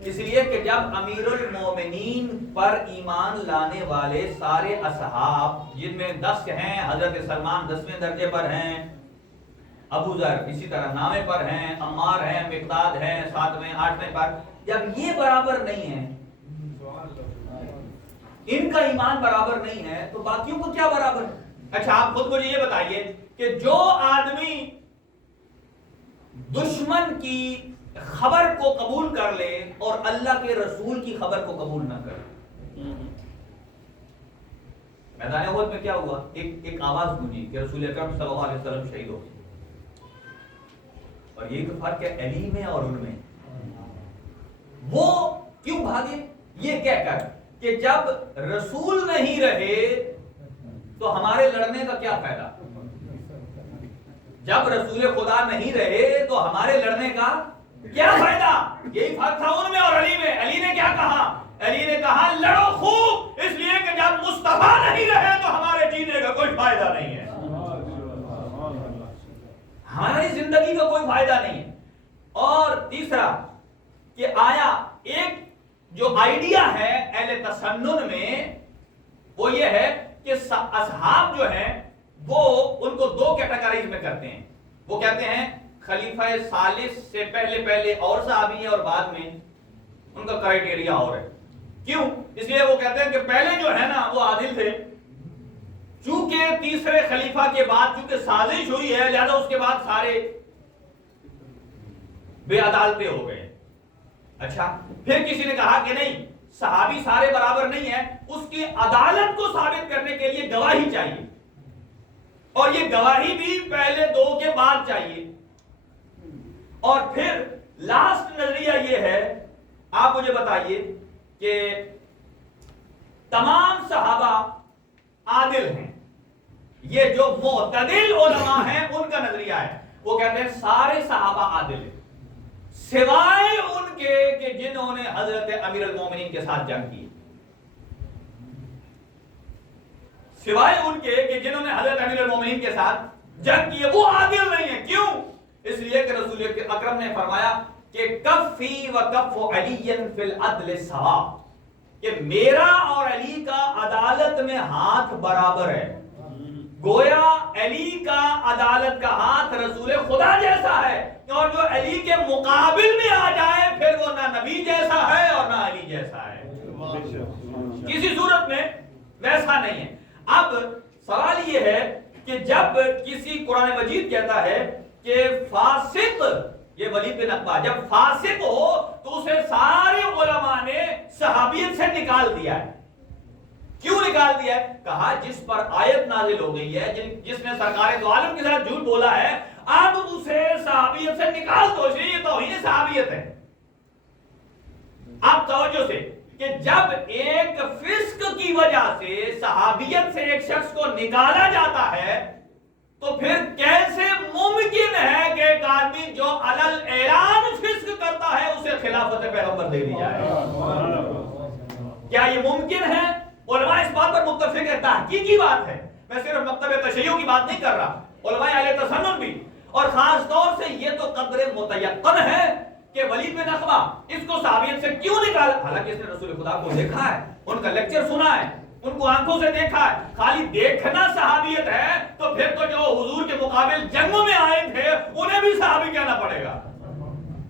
اس لیے کہ جب امیر المومنین پر ایمان لانے والے سارے اصحاب، جن میں 10 ہیں، حضرت سلمان 10ویں درجے پر ہیں، ابو ذر اسی طرح 9ویں پر ہیں، عمار ہیں، مقداد ہیں 7ویں 8ویں پر، جب یہ برابر نہیں ہے، ان کا ایمان برابر نہیں ہے، تو باقیوں کو کیا برابر ہے؟ اچھا، آپ خود مجھے یہ بتائیے کہ جو آدمی دشمن کی خبر کو قبول کر لے اور اللہ کے رسول کی خبر کو قبول نہ کرے، میدان احد میں کیا ہوا؟ ایک آواز گونجی کہ رسول اکرم صلی اللہ علیہ وسلم شہید ہو گئے. اور یہ تو فرق ہے علی میں اور ان میں. وہ کیوں بھاگے؟ یہ کہہ کر کہ جب رسول نہیں رہے تو ہمارے لڑنے کا کیا فائدہ؟ جب رسول خدا نہیں رہے تو ہمارے لڑنے کا کیا فائدہ؟ یہی فرق تھا ان میں اور علی میں. علی نے کیا کہا؟ علی نے کہا لڑو خوب، اس لیے کہ جب مصطفیٰ نہیں رہے تو ہمارے جینے کا کوئی فائدہ نہیں ہے، ہماری زندگی کا کوئی فائدہ نہیں ہے. اور تیسرا کہ آیا ایک جو آئیڈیا ہے اہل تسنن میں وہ یہ ہے کہ اصحاب جو ہیں وہ ان کو دو کیٹیگریز میں کرتے ہیں. وہ کہتے ہیں خلیفہ ثالث سے پہلے اور صحابی ہیں اور بعد میں ان کا کرائٹیریا اور ہے. کیوں؟ اس لیے وہ کہتے ہیں کہ پہلے جو ہے نا وہ عادل تھے، چونکہ تیسرے خلیفہ کے بعد چونکہ سازش ہوئی ہے لہذا اس کے بعد سارے بے عدالتیں ہو گئے. اچھا، پھر کسی نے کہا کہ نہیں، صحابی سارے برابر نہیں ہیں، اس کی عدالت کو ثابت کرنے کے لیے گواہی چاہیے، اور یہ گواہی بھی پہلے دو کے بعد چاہیے. اور پھر لاسٹ نظریہ یہ ہے، آپ مجھے بتائیے کہ تمام صحابہ عادل ہیں. یہ جو معتدل علماء ہیں ان کا نظریہ ہے، وہ کہتے ہیں سارے صحابہ عادل ہیں سوائے ان کے کہ جنہوں نے حضرت امیر المومنین کے ساتھ جنگ کی. سوائے ان کے کہ جنہوں نے حضرت امیر المومنین کے ساتھ جنگ کی ہے وہ عادل نہیں ہے. کیوں؟ اس لیے کہ رسول اکرم نے فرمایا کہ کفی و کف علی فی العدل سوا، کہ میرا اور علی کا عدالت میں ہاتھ برابر ہے. گویا علی کا عدالت کا ہاتھ رسول خدا جیسا ہے، اور جو علی کے مقابل میں آ جائے پھر وہ نہ نبی جیسا ہے اور نہ علی جیسا ہے، کسی صورت میں ویسا نہیں ہے. اب سوال یہ ہے کہ جب کسی قرآن مجید کہتا ہے کہ فاسق، یہ ولید بن عقبہ جب فاسق ہو تو اسے سارے علماء نے صحابیت سے نکال دیا ہے. کیوں نکال دیا ہے؟ کہا جس پر آیت نازل ہو گئی ہے، جس نے سرکار دو عالم کے ساتھ جھوٹ بولا ہے، اب اسے صحابیت سے نکال دو، اس لیے یہ توہین صحابیت ہے. اب توجہ سے کہ جب ایک فسق کی وجہ سے صحابیت سے ایک شخص کو نکالا جاتا ہے تو پھر کیسے ممکن ہے کہ ایک آدمی جو علل اعلان فسق کرتا ہے اسے خلافت پیغمبر دے دی جائے؟ کیا یہ ممکن ہے؟ علماء اس بات پر متفق ہے، تحقیقی بات ہے. میں صرف مکتب تشیع کی بات نہیں کر رہا، علماء اہل تسنن بھی، اور خاص طور سے یہ تو قدر متیقن ہے کہ ولید بن عقبہ اس کو صحابیت سے کیوں نکالا، حالانکہ اس نے رسول خدا کو دیکھا ہے، ان کا لیکچر سنا ہے، ان کو آنکھوں سے دیکھا ہے. خالی دیکھنا صحابیت ہے تو پھر تو جو حضور کے مقابل جنگوں میں آئے تھے انہیں بھی صحابی کہنا پڑے گا،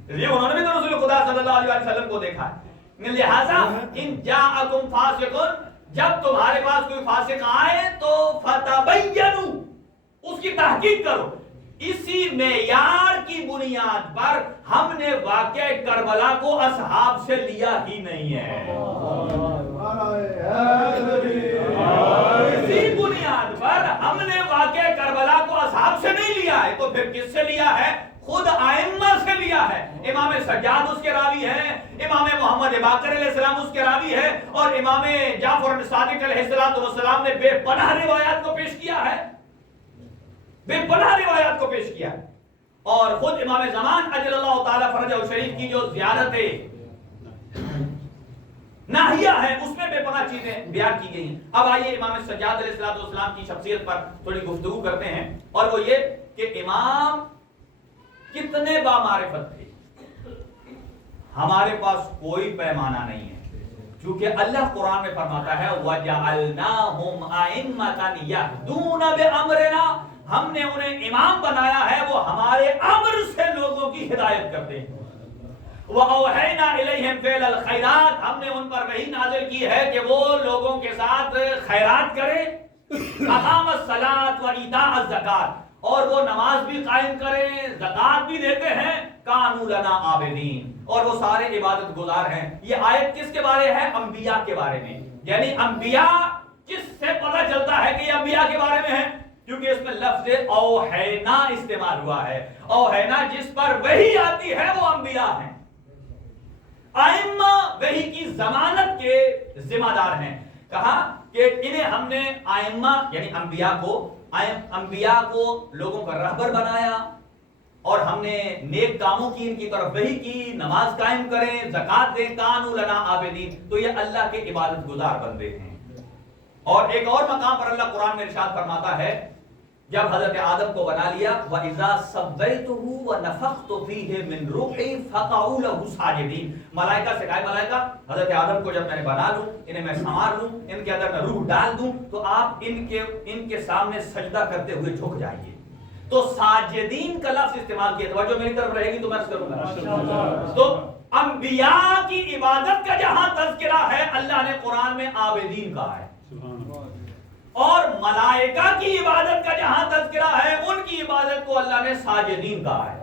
یہ انہوں نے بھی تو رسول خدا صلی اللہ علیہ وسلم کو دیکھا ہے. لہذا ان جاءکم فاسق، جب تمہارے پاس کوئی فاسق آئے تو فتبینوا، اس کی تحقیق کرو. اسی معیار کی بنیاد پر ہم نے واقعہ کربلا کو اصحاب سے لیا ہی نہیں ہے. اسی بنیاد پر ہم نے واقعہ کربلا کو اصحاب سے نہیں لیا ہے تو پھر کس سے لیا ہے؟ خود ائمہ سے لیا ہے. امام سجاد اس کے راوی ہیں، امام محمد باقر علیہ السلام اس کے راوی ہے، اور امام جعفر صادق علیہ السلام نے بے پناہ روایات کو پیش کیا ہے، بے پناہ روایات کو پیش کیا. اور خود امام زمان اجل اللہ تعالی فرجہ شریف کی جو زیارت ناہیہ ہے اس میں بے پناہ چیزیں بیان کی گئی ہیں. اب آئیے امام سجاد علیہ السلام کی شخصیت پر تھوڑی گفتگو کرتے ہیں، اور وہ یہ کہ امام کتنے بامعرفت تھے. ہمارے پاس کوئی پیمانہ نہیں ہے، چونکہ اللہ قرآن میں فرماتا ہے وَجَعَلْنَاهُمْ أَئِمَّةً يَهْدُونَ بِأَمْرِنَا، ہم نے انہیں امام بنایا ہے، وہ ہمارے امر سے لوگوں کی ہدایت کرتے ہیں. وَأَوْحَيْنَا إِلَيْهِمْ فِعْلَ الْخَيْرَاتِ، ہم نے ان پر وحی نازل کی ہے کہ وہ لوگوں کے ساتھ خیرات کریں. أَقَامَ الصَّلَاةَ وَإِيتَاءَ الزَّكَاةَ، اور وہ نماز بھی قائم کریں، زکات بھی دیتے ہیں. کانوا لنا عابدین، اور وہ سارے عبادت گزار ہیں. یہ آیت کس کے بارے ہے؟ انبیاء کے بارے میں. یعنی انبیاء کس سے پتہ چلتا ہے کہ یہ انبیاء کے بارے میں ہے؟ کیونکہ اس میں لفظ اوحینا استعمال ہوا ہے. اوحینا جس پر وحی آتی ہے وہ انبیاء ہیں. ائمہ وحی کی ضمانت کے ذمہ دار ہیں. کہا کہ انہیں ہم نے ائمہ یعنی انبیاء کو لوگوں کا رہبر بنایا، اور ہم نے نیک کاموں کی ان کی طرف وحی کی، نماز قائم کریں، زکات دیں، کانوا لنا عابدین. تو یہ اللہ کے عبادت گزار بندے ہیں. اور ایک اور مقام پر اللہ قرآن میں ارشاد فرماتا ہے جب حضرت آدم کو بنا لیا وَإِذَا سَوَّيْتُهُ وَنَفَخْتُ فِيهِ مِنْ رُوحِي فَقَعُوا لَهُ سَاجِدِينَ، ملائکہ سے کہا ملائکہ حضرت آدم کو جب میں نے بنا لوں، انہیں میں سنوار لوں، ان کے اندر میں روح ڈال دوں تو آپ ان کے سامنے سجدہ کرتے ہوئے جھک جائیے۔ تو ساجدین کا لفظ استعمال کیا، توجہ میری طرف رہے گی تو میں عرض کروں گا۔ تو انبیاء کی عبادت کا جہاں تذکرہ ہے اللہ نے قرآن میں عابدین کہا ہے، اور ملائکہ کی عبادت کا جہاں تذکرہ ہے ان کی عبادت کو اللہ نے ساجدین کہا ہے۔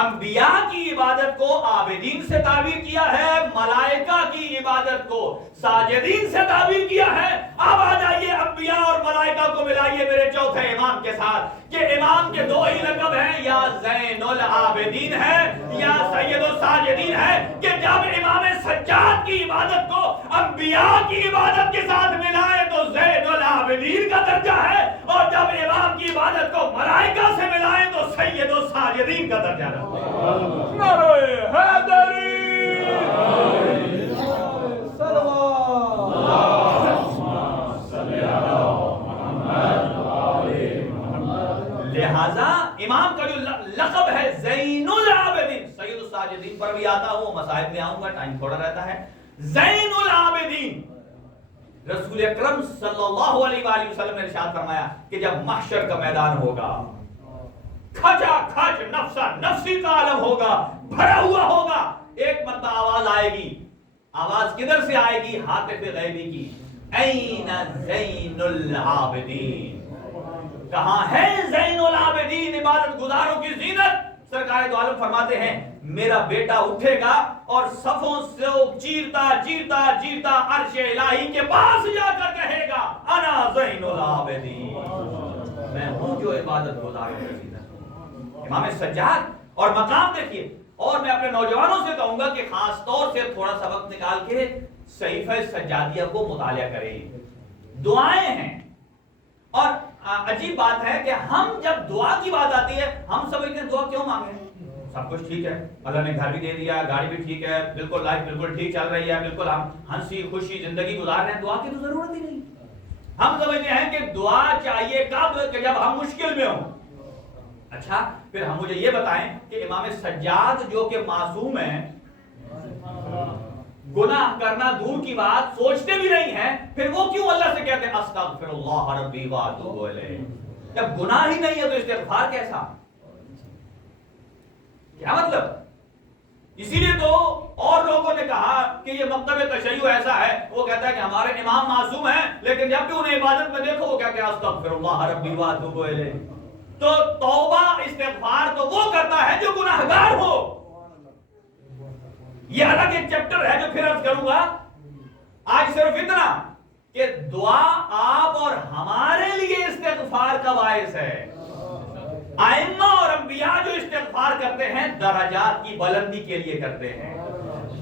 انبیاء کی عبادت کو عابدین سے تعبیر کیا ہے، ملائکہ کی عبادت کو ساجدین سے تعبیر کیا ہے۔ اب آ جائیے انبیاء اور ملائکہ کو ملائیے میرے چوتھے امام کے ساتھ کہ امام کے دو ہی لقب ہیں، یا زین العابدین ہے یا سید الساجدین ہے، کہ جب امام سجاد کی عبادت کو انبیاء کی عبادت کے ساتھ ملائے تو زین العابدین کا درجہ ہے، اور جب امام کی عبادت کو ملائکہ سے ملائے تو سید الساجدین کا درجہ ہے۔ نعرہ حیدری، لہذا امام کا جو لقب ہے زین العابدین، سید الساجدین پر بھی آتا ہوں، مصائب میں آؤں گا، ٹائم تھوڑا رہتا ہے۔ زین العابدین، رسول اکرم صلی اللہ علیہ وآلہ وسلم نے ارشاد فرمایا کہ جب محشر کا میدان ہوگا، کھچا کھچ نفسا نفسی کا عالم ہوگا، بھرا ہوا ہوگا، ایک مرتبہ آواز آئے گی، آواز کدھر سے آئے گی؟ حاطف غیبی کی، این زین العابدین، کہاں ہے زین العابدین، عبادت گزاروں کی زینت؟ سرکار دو عالم فرماتے ہیں میرا بیٹا اٹھے گا اور صفوں سے چیرتا چیرتا چیرتا عرش الہی کے پاس جا کر کہے گا انا زین العابدین، میں ہوں جو عبادت گزاروں کی زینت۔ امام سجاد اور مقام دیکھیے، اور میں اپنے نوجوانوں سے کہوں گا کہ خاص طور سے تھوڑا سا وقت نکال کے صحیفہ سجادیہ کو مطالعہ کریں، دعائیں ہیں۔ اور عجیب بات ہے کہ ہم جب دعا کی بات آتی ہے ہم سمجھتے ہیں دعا کیوں مانگیں، سب کچھ ٹھیک ہے، اللہ نے گھر بھی دے دیا، گاڑی بھی ٹھیک ہے، بالکل لائف بالکل ٹھیک چل رہی ہے، بالکل ہم ہنسی خوشی زندگی گزار رہے ہیں، دعا کی تو ضرورت ہی نہیں۔ ہم سمجھتے ہیں کہ دعا چاہیے کب؟ کہ جب ہم مشکل میں ہوں۔ اچھا پھر ہم مجھے یہ بتائیں کہ امام سجاد جو کہ معصوم ہیں، گناہ کرنا دور کی بات، سوچتے بھی نہیں ہیں، پھر وہ کیوں اللہ سے کہتے ہیں استغفر اللہ ربی واتوب الیہ؟ جب گناہ ہی نہیں ہے تو استغفار کیسا؟ کیا مطلب؟ اسی لیے تو اور لوگوں نے کہا کہ یہ مکتب تشیع ایسا ہے، وہ کہتا ہے کہ ہمارے امام معصوم ہیں لیکن جب بھی انہیں عبادت میں دیکھو وہ کہتے ہیں استغفر اللہ ربی واتوب الیہ۔ تو توبہ استغفار تو وہ کرتا ہے جو گناہگار ہو۔ یہ الگ ایک چیپٹر ہے جو پھر عرض کروں گا، آج صرف اتنا کہ دعا آپ اور ہمارے لیے استغفار کا باعث ہے۔ ائمہ اور انبیاء جو استغفار کرتے ہیں درجات کی بلندی کے لیے کرتے ہیں،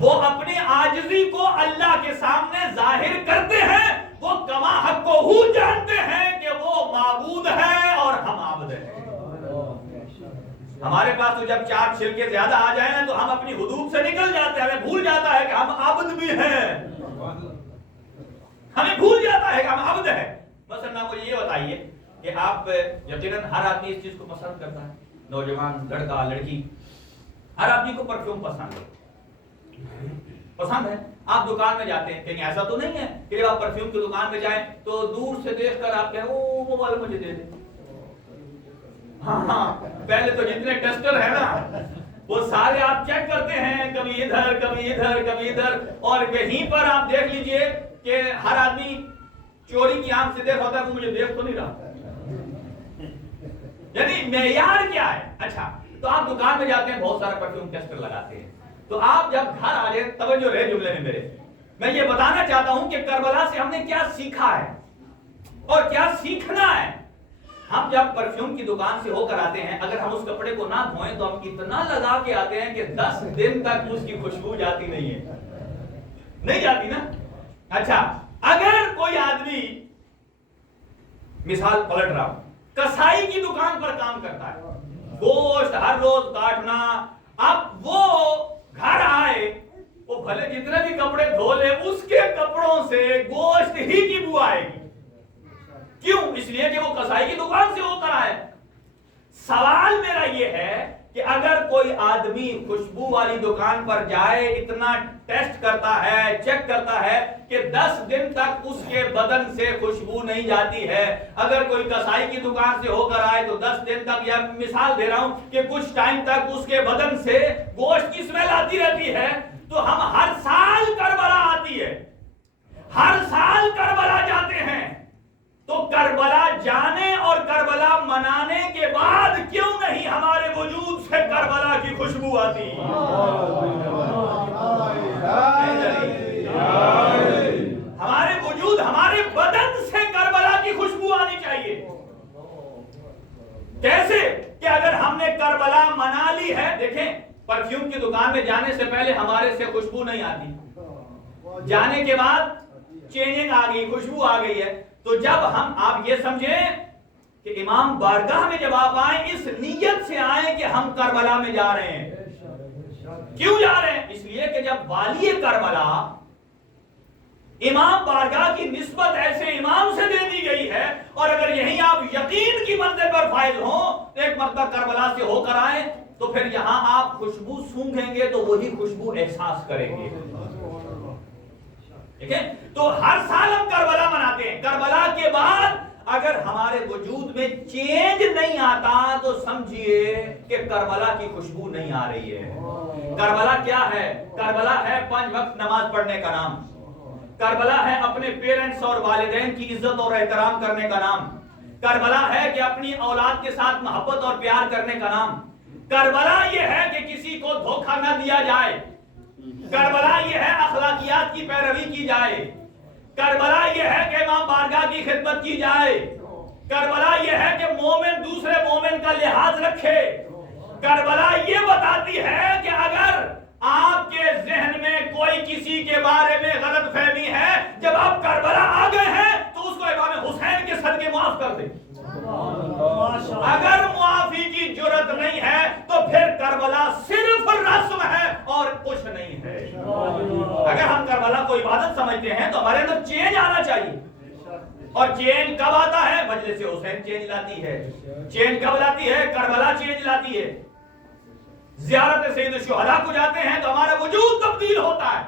وہ اپنی عاجزی کو اللہ کے سامنے ظاہر کرتے ہیں، وہ کما حق کو جانتے ہیں کہ وہ معبود ہے اور ہم عبد ہیں۔ ہمارے پاس تو جب چار چھلکے زیادہ آ جائیں نا تو ہم اپنی حدود سے نکل جاتے ہیں، ہمیں بھول جاتا ہے کہ ہم عبد بھی ہیں، ہمیں بھول جاتا ہے کہ ہم عبد ہیں۔ مثلا آپ مجھے یہ بتائیے کہ آپ یقیناً ہر آدمی اس چیز کو پسند کرتا ہے، نوجوان لڑکا لڑکی ہر آدمی کو پرفیوم پسند ہے۔ آپ دکان میں جاتے ہیں، کہیں ایسا تو نہیں ہے کہ جب آپ پرفیوم کی دکان میں جائیں تو دور سے دیکھ کر آپ کہیں او وہ والا مجھے دے دیں؟ ہاں پہلے تو جتنے ٹیسٹر ہیں نا وہ سارے آپ چیک کرتے ہیں، کبھی ادھر کبھی ادھر کبھی ادھر، اور وہیں پر آپ دیکھ لیجئے کہ ہر آدمی چوری کی آنکھ سے دیکھ ہوتا ہے، وہ مجھے دیکھ تو نہیں رہا، یعنی معیار کیا ہے؟ اچھا تو آپ دکان میں جاتے ہیں، بہت سارا پرفیوم ٹیسٹر لگاتے ہیں، تو آپ جب گھر آ جائیں، توجہ رہے جملے میں میرے، میں یہ بتانا چاہتا ہوں کہ کربلا سے ہم نے کیا سیکھا ہے اور کیا سیکھنا ہے۔ ہم جب پرفیوم کی دکان سے ہو کر آتے ہیں، اگر ہم اس کپڑے کو نہ دھوئیں تو ہم اتنا لگا کے آتے ہیں کہ 10 دن تک اس کی خوشبو جاتی نہیں جاتی نا۔ اچھا اگر کوئی آدمی مثال پلٹ رہا ہوں، کسائی کی دکان پر کام کرتا ہے، گوشت ہر روز کاٹنا، اب وہ گھر آئے، وہ بھلے جتنے بھی کپڑے دھو لے اس کے کپڑوں سے گوشت ہی کی بو آئے گی، کیوں؟ اس لیے کہ وہ کسائی کی دکان سے ہو کر آئے۔ سوال میرا یہ ہے کہ اگر کوئی آدمی خوشبو والی دکان پر جائے، اتنا ٹیسٹ کرتا ہے، چیک کرتا ہے کہ 10 دن تک اس کے بدن سے خوشبو نہیں جاتی ہے، اگر کوئی کسائی کی دکان سے ہو کر آئے تو 10 دن تک، یا مثال دے رہا ہوں کہ کچھ ٹائم تک اس کے بدن سے گوشت کی اسمیل آتی رہتی ہے، تو ہم ہر سال کربلا آتی ہے، ہر سال کربلا جاتے ہیں، تو کربلا جانے اور کربلا منانے کے بعد کیوں نہیں ہمارے وجود سے کربلا کی خوشبو آتی؟ ہمارے وجود، ہمارے بدن سے کربلا کی خوشبو آنی چاہیے۔ کیسے؟ کہ اگر ہم نے کربلا منا لی ہے، دیکھیں پرفیوم کی دکان میں جانے سے پہلے ہمارے سے خوشبو نہیں آتی، جانے کے بعد چینجنگ آ گئی، خوشبو آ گئی ہے، تو جب ہم، آپ یہ سمجھیں کہ امام بارگاہ میں جب آپ آئیں اس نیت سے آئیں کہ ہم کربلا میں جا رہے ہیں۔ کیوں جا رہے ہیں؟ اس لیے کہ جب والی کربلا امام بارگاہ کی نسبت ایسے امام سے دے دی گئی ہے، اور اگر یہیں آپ یقین کی منزل پر فائز ہوں، ایک مرتبہ کربلا سے ہو کر آئیں، تو پھر یہاں آپ خوشبو سونگھیں گے تو وہی خوشبو احساس کریں گے۔ ٹھیک ہے؟ تو ہر سال ہم کربلا مناتے ہیں، کربلا کے بعد اگر ہمارے وجود میں چینج نہیں آتا تو سمجھیے کہ کربلا کی خوشبو نہیں آ رہی ہے۔ کربلا کیا ہے؟ کربلا ہے 5 وقت نماز پڑھنے کا نام، کربلا ہے اپنے پیرنٹس اور والدین کی عزت اور احترام کرنے کا نام، کربلا ہے کہ اپنی اولاد کے ساتھ محبت اور پیار کرنے کا نام، کربلا یہ ہے کہ کسی کو دھوکہ نہ دیا جائے، کربلا یہ ہے اخلاقیات کی پیروی کی جائے، کربلا یہ ہے کہ امام بارگاہ کی خدمت کی جائے، کربلا یہ ہے کہ مومن دوسرے مومن کا لحاظ رکھے، کربلا یہ بتاتی ہے کہ اگر آپ کے ذہن میں کوئی کسی کے بارے میں غلط فہمی ہے، جب آپ کربلا آ گئے ہیں تو اس کو امام حسین کے صدقے معاف کر دیں۔ اگر معافی کی جرت نہیں ہے تو پھر کربلا صرف رسم ہے اور کچھ نہیں ہے۔ اگر ہم کربلا کو عبادت سمجھتے ہیں تو ہمارے اندر چینج آنا چاہیے، اور چینج کب آتا ہے؟ مجلس حسین چینج لاتی ہے۔ چینج کب لاتی ہے؟ کربلا چینج لاتی ہے۔ زیارت سید الشہداء کو جاتے ہیں تو ہمارا وجود تبدیل ہوتا ہے۔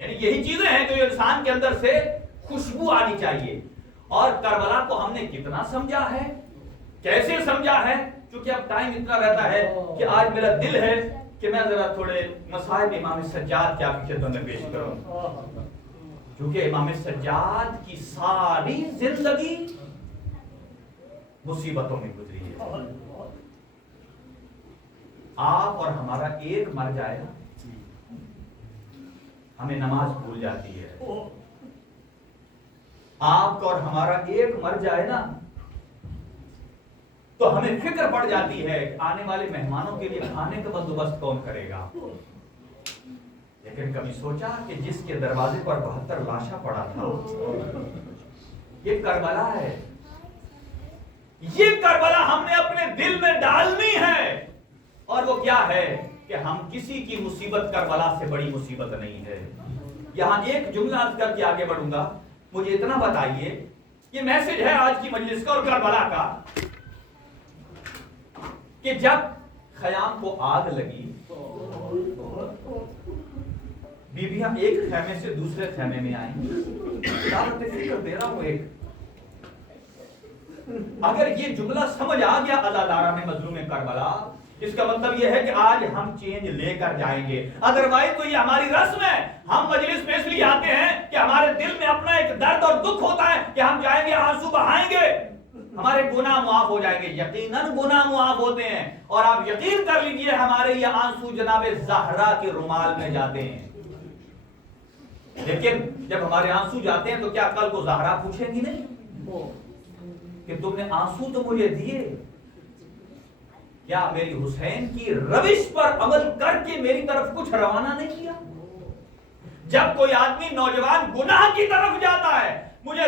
یعنی یہی چیزیں ہیں جو انسان کے اندر سے خوشبو آنی چاہیے۔ اور کربلا کو ہم نے کتنا سمجھا ہے، کیسے سمجھا ہے؟ کیونکہ اب ٹائم اتنا رہتا ہے کہ آج میرا دل ہے کہ میں ذرا تھوڑے مصائب امام سجاد کی آپ کی خدمت میں پیش کروں، کیونکہ امام سجاد کی ساری زندگی مصیبتوں میں گزری ہے۔ آپ اور ہمارا ایک مر جائے نا، ہمیں نماز بھول جاتی ہے۔ آپ کا اور ہمارا ایک مر جائے نا تو ہمیں فکر پڑ جاتی ہے کہ آنے والے مہمانوں کے لیے کھانے کا بندوبست کون کرے گا۔ لیکن کبھی سوچا کہ جس کے دروازے پر 72 لاشا پڑا تھا، یہ کربلا ہے۔ یہ کربلا ہم نے اپنے دل میں ڈالنی ہے، اور وہ کیا ہے کہ ہم کسی کی مصیبت کربلا سے بڑی مصیبت نہیں ہے۔ یہاں ایک جملہ عرض کر کے آگے بڑھوں گا، مجھے اتنا بتائیے، یہ میسج ہے آج کی مجلس کا اور کربلا کا، کہ جب خیام کو آگ لگی، بیویاں ایک خیمے سے دوسرے خیمے میں آئیں۔ فکر دے رہا ہوں ایک، اگر یہ جملہ سمجھ آ گیا عزاداران مظلوم کربلا، اس کا مطلب یہ ہے کہ آج ہم چینج لے کر جائیں گے۔ ادروائز تو یہ ہماری رسم ہے، ہم مجلس میں اس لیے آتے ہیں کہ ہمارے دل میں اپنا ایک درد اور دکھ ہوتا ہے کہ ہم جائیں گے، آنسو بہائیں گے، ہمارے گناہ معاف ہو جائیں گے۔ یقیناً گناہ معاف ہوتے ہیں، اور آپ یقین کر لیجئے ہمارے یہ آنسو جناب زہرا کے رومال میں جاتے ہیں۔ لیکن جب ہمارے آنسو جاتے ہیں تو کیا کل کو زہرا پوچھیں گی نہیں کہ تم نے آنسو تو مجھے دیے، کیا میری حسین کی روش پر عمل کر کے میری طرف کچھ روانہ نہیں کیا؟ جب کوئی آدمی نوجوان گناہ کی طرف جاتا ہے، مجھے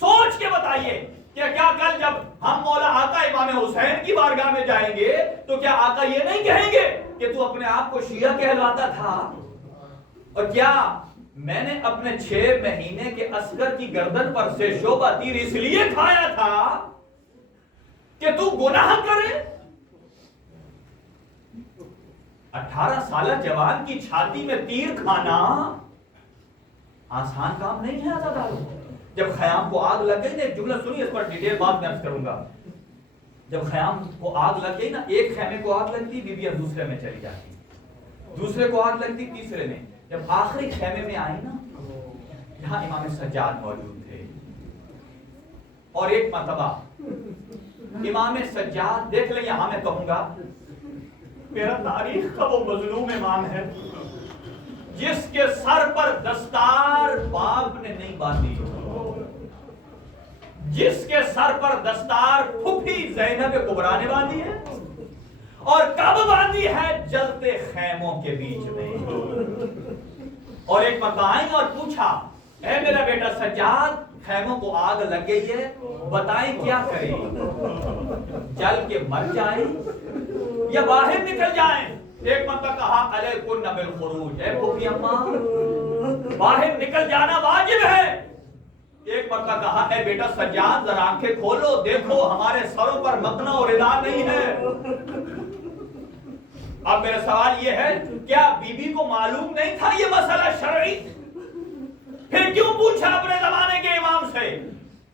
سوچ کے بتائیے کہ کیا کل جب ہم مولا آقا امام حسین کی بارگاہ میں جائیں گے تو کیا آقا یہ نہیں کہیں گے کہ تو اپنے آپ کو شیعہ کہلواتا تھا، اور کیا میں نے اپنے 6 مہینے کے اصغر کی گردن پر سے شعبہ تیر اس لیے کھایا تھا کہ تو گناہ کرے. 18 سالہ جوان کی چھاتی میں تیر کھانا آسان کام نہیں ہے عزادارو. جب خیام کو آگ لگ گئی نا، ایک جملہ سنیے، اس پر ڈیٹیل بات میں عرض کروں گا. جب خیام کو آگ لگ گئی نا، ایک خیمے کو آگ لگتی، بیویاں دوسرے میں چلی جاتی، دوسرے کو آگ لگتی، تیسرے میں. جب آخری خیمے میں آئی نا، یہاں امام سجاد موجود تھے. اور ایک مرتبہ امام سجاد، دیکھ لیں یہاں میں کہوں گا میرا تاریخ کا وہ مظلوم امام ہے جس کے سر پر دستار باپ نے نہیں باندھی، جس کے سر پر دستار پھوپھی زینب کبریٰ نے باندھی ہے. اور کب باندھی ہے؟ جلتے خیموں کے بیچ میں. اور ایک مرتبہ آئیں اور پوچھا، اے میرا بیٹا سجاد، خیموں کو آگ لگ گئی ہے، بتائیں کیا کریں؟ جل کے مر جائیں یا باہر نکل جائیں؟ ایک مرتبہ کہا علیکن بالخروج، اے پھوپھی اماں باہر نکل جانا واجب ہے. ایک مرتبہ کہا اے بیٹا سجاد ذرا آنکھیں کھولو، دیکھو ہمارے سروں پر مکنا اور ردا نہیں ہے. اب میرا سوال یہ ہے، کیا بی بی کو معلوم نہیں تھا یہ مسئلہ شرعی؟ پھر کیوں پوچھا اپنے زمانے کے امام سے؟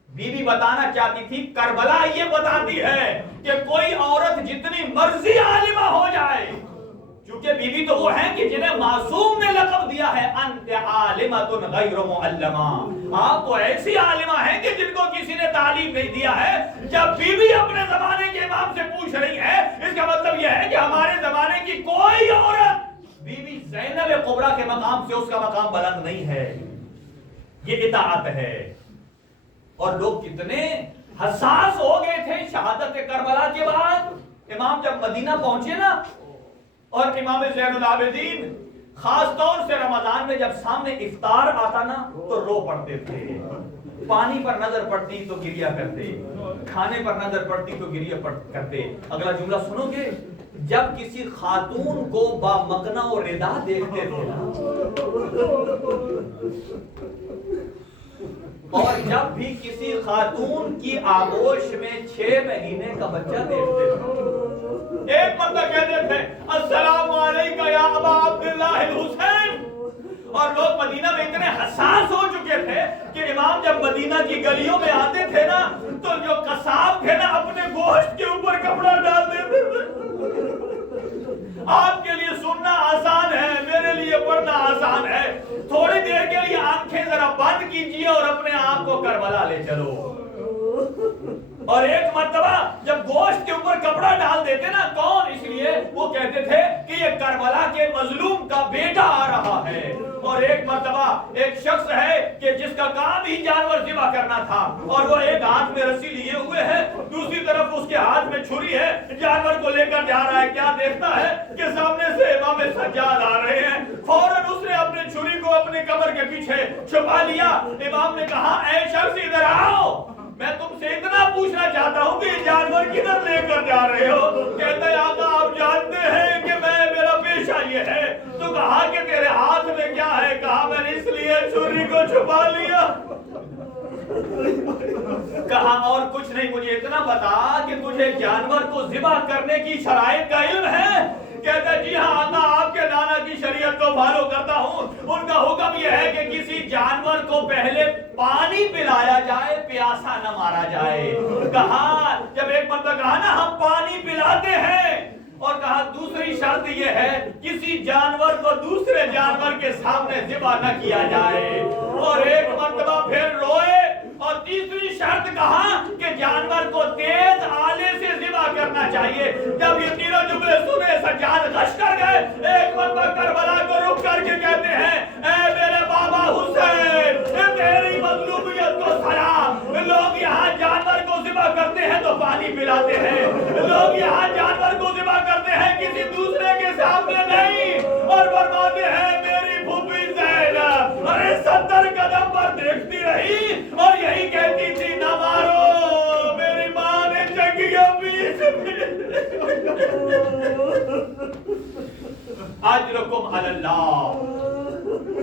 بی بی بتانا چاہتی تھی، کربلا یہ بتاتی ہے کہ کوئی عورت جتنی مرضی عالمہ ہو جائے، کیونکہ بی بی تو وہ ہیں کہ جنہیں معصوم نے لقب دیا ہے انت عالمۃ غیر معلمہ، آپ تو ایسی عالمہ ہیں کہ جن کو کسی نے تعلیم نہیں دیا ہے. جب بی بی اپنے زمانے کے امام سے پوچھ رہی ہے، اس کا مطلب یہ ہے کہ ہمارے زمانے کی کوئی عورت بی بی زینب کبریٰ کے مقام سے اس کا مقام بلند نہیں ہے. یہ اطاعت ہے. اور لوگ کتنے حساس ہو گئے تھے شہادت کربلا کے بعد. امام جب مدینہ پہنچے نا، اور امام زین العابدین خاص طور سے رمضان میں جب سامنے افطار آتا نا تو رو پڑتے تھے. پانی پر نظر پڑتی تو گریا کرتے، کھانے پر نظر پڑتی تو گریا کرتے. اگلا جملہ سنو گے، جب کسی خاتون کو با مکنا و ردا دیکھتے تھے نا، اور جب بھی کسی خاتون کی آغوش میں 6 مہینے کا بچہ دیکھتے تھے، ایک مرتبہ کہتے تھے السلام علیکم یا ابا عبداللہ الحسین. اور لوگ مدینہ میں اتنے حساس ہو چکے تھے کہ امام جب مدینہ کی گلیوں میں آتے تھے نا، تو جو قصاب تھے نا اپنے گوشت کے اوپر کپڑا ڈال دیتے تھے. آپ کے لیے سننا آسان ہے، میرے لیے پڑھنا آسان ہے. تھوڑی دیر کے لیے آنکھیں ذرا بند کیجئے اور اپنے آپ کو کربلا لے چلو. اور ایک مرتبہ جب گوشت کے اوپر کپڑا ڈال دیتے نا، کون؟ اس لیے وہ کہتے تھے کہ یہ کربلا کے مظلوم کا بیٹا آ رہا ہے. اور ایک مرتبہ ایک شخص ہے کہ جس کا کام ہی جانور ذبح کرنا تھا، اور وہ ایک ہاتھ میں رسی لیے ہوئے ہے، دوسری طرف اس کے ہاتھ میں چھری ہے، جانور کو لے کر جا رہا ہے. کیا دیکھتا ہے کہ سامنے سے امام سجاد آ رہے ہیں. فوراً اس نے اپنے چھری کو اپنے کمر کے پیچھے چھپا لیا. امام نے کہا اے شخص ادھر آؤ، میں تم سے اتنا پوچھنا چاہتا ہوں کہ یہ جانور کدھر لے کر جا رہے ہو؟ کہتا ہے آقا آپ جانتے ہیں کہ میرا پیشہ یہ ہے. تو کہا کہ تیرے ہاتھ میں کیا ہے؟ کہا میں نے اس لیے چھری کو چھپا لیا. کہا اور کچھ نہیں، مجھے اتنا بتا کہ تجھے جانور کو ذبح کرنے کی شرائط کا علم ہے؟ کہتا ہے جی ہاں آقا، آپ کے نانا کی شریعت کو فالو کرتا ہوں. ان کا حکم یہ ہے کہ کسی جانور کو پہلے پانی پلایا جائے، پیاسا نہ مارا جائے. کہا جب ایک مرتبہ کہا نا ہم پانی پلاتے ہیں، اور کہا دوسری شرط یہ ہے کسی جانور کو دوسرے جانور کے سامنے ذبح نہ کیا جائے. اور ایک مرتبہ پھر روئے. اور تیسری شرط کہا کہ جانور کو تیز آلے سے ذبح کرنا چاہیے. جب یہ تینوں جملے سنے سجاد غش کر گئے. ایک مرتبہ کربلا کو رک کر کے کہتے ہیں اے میرے بابا حسین، تیری مظلومیت کو سلام. لوگ یہاں جانور کو ذبح کرتے ہیں تو پانی پلاتے ہیں، لوگ یہاں جانور کو ذبح کرتے ہیں کسی دوسرے کے سامنے نہیں. اور فرماتے ہیں میری پھوپھی زینب ارے 70 قدم پر دیکھتی رہی اور یہی کہتی تھی نہ مارو. میری ماں نے چنگیاں پیس. اجرکم علی اللہ.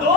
2